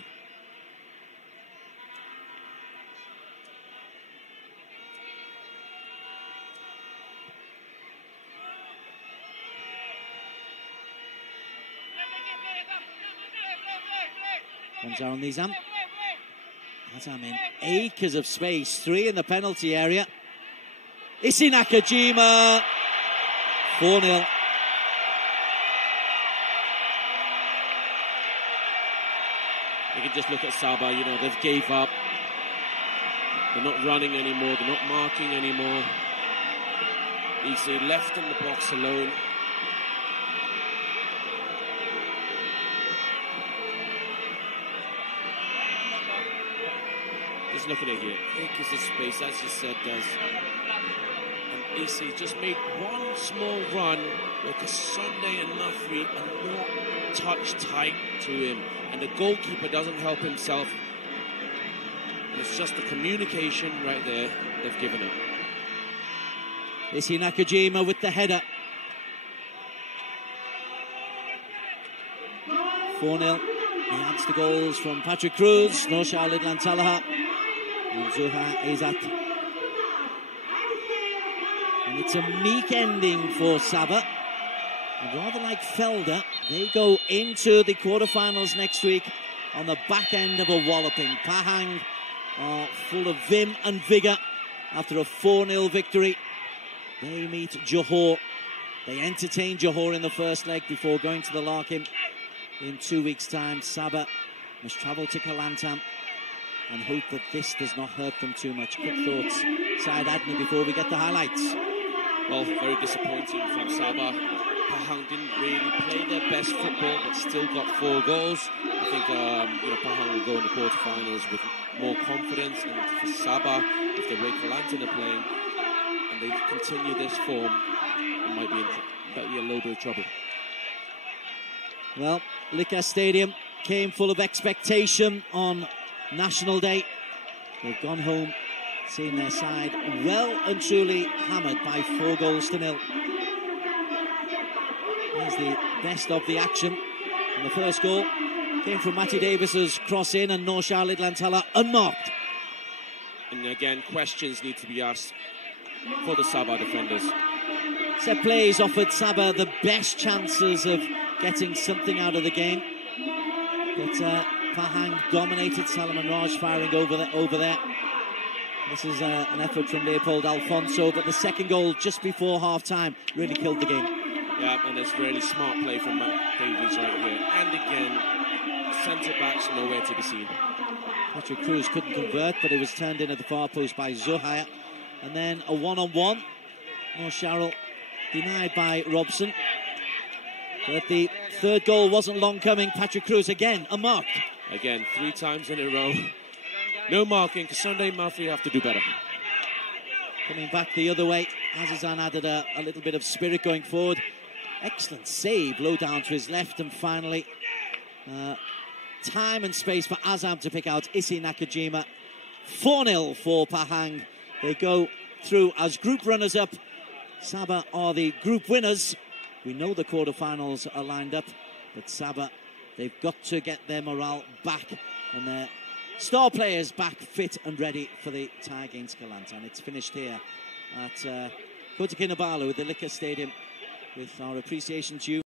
Gonzalo Nizam. Azam in acres of space. 3 in the penalty area. Issy Nakajima. 4-0. You can just look at Sabah, you know, they've gave up. They're not running anymore, they're not marking anymore. Issy left in the box alone. Just look at it here. Acres of space, as you said, does. And Issy just made one small run with Sunday and Nafri and not touch tight to him. And the goalkeeper doesn't help himself. And it's just the communication right there they've given up. Issy Nakajima with the header. 4-0. He adds the goals from Patrick Cruz, Noshar Lidlan-Talaha, and Zuha Izat. And it's a meek ending for Sabah. And rather like Felder, they go into the quarterfinals next week on the back end of a walloping. Pahang are full of vim and vigour after a 4-0 victory. They meet Johor. They entertain Johor in the first leg before going to the Larkin in 2 weeks' time. Sabah must travel to Kelantan and hope that this does not hurt them too much. Quick thoughts, Syed Adni, before we get the highlights. Well, very disappointing from Sabah. Pahang didn't really play their best football, but still got 4 goals. I think Pahang will go in the quarterfinals with more confidence. And for Sabah, if the way Kelantan are playing and they continue this form, it might be a little bit of trouble. Well, Lika Stadium came full of expectation on National Day. They've gone home, seen their side well and truly hammered by 4-0. Here's the best of the action. And the first goal came from Matty Davis's cross in, and Noshar Lidlan-Talaha unmarked. And again, questions need to be asked for the Sabah defenders. Set plays offered Sabah the best chances of getting something out of the game. But Pahang dominated. Salman Raj firing over there. This is an effort from Leopold Alfonso, but the second goal just before half-time really killed the game. Yeah, and it's really smart play from Matt Davies right here. And again, centre-backs nowhere to be seen. Patrick Cruz couldn't convert, but it was turned in at the far post by Zuhair. And then a one-on-one. Sharrell denied by Robson. But the third goal wasn't long coming. Patrick Cruz again, unmarked. Again, 3 times in a row. No marking, because Sunday Murphy have to do better. Coming back the other way. Azizan added a little bit of spirit going forward. Excellent save, low down to his left, and finally time and space for Azam to pick out Issy Nakajima. 4-0 for Pahang. They go through as group runners-up. Sabah are the group winners. We know the quarterfinals are lined up, but Sabah, they've got to get their morale back and their star players back fit and ready for the tie against Kelantan. It's finished here at Kota Kinabalu with the Liquor Stadium with our appreciation to you.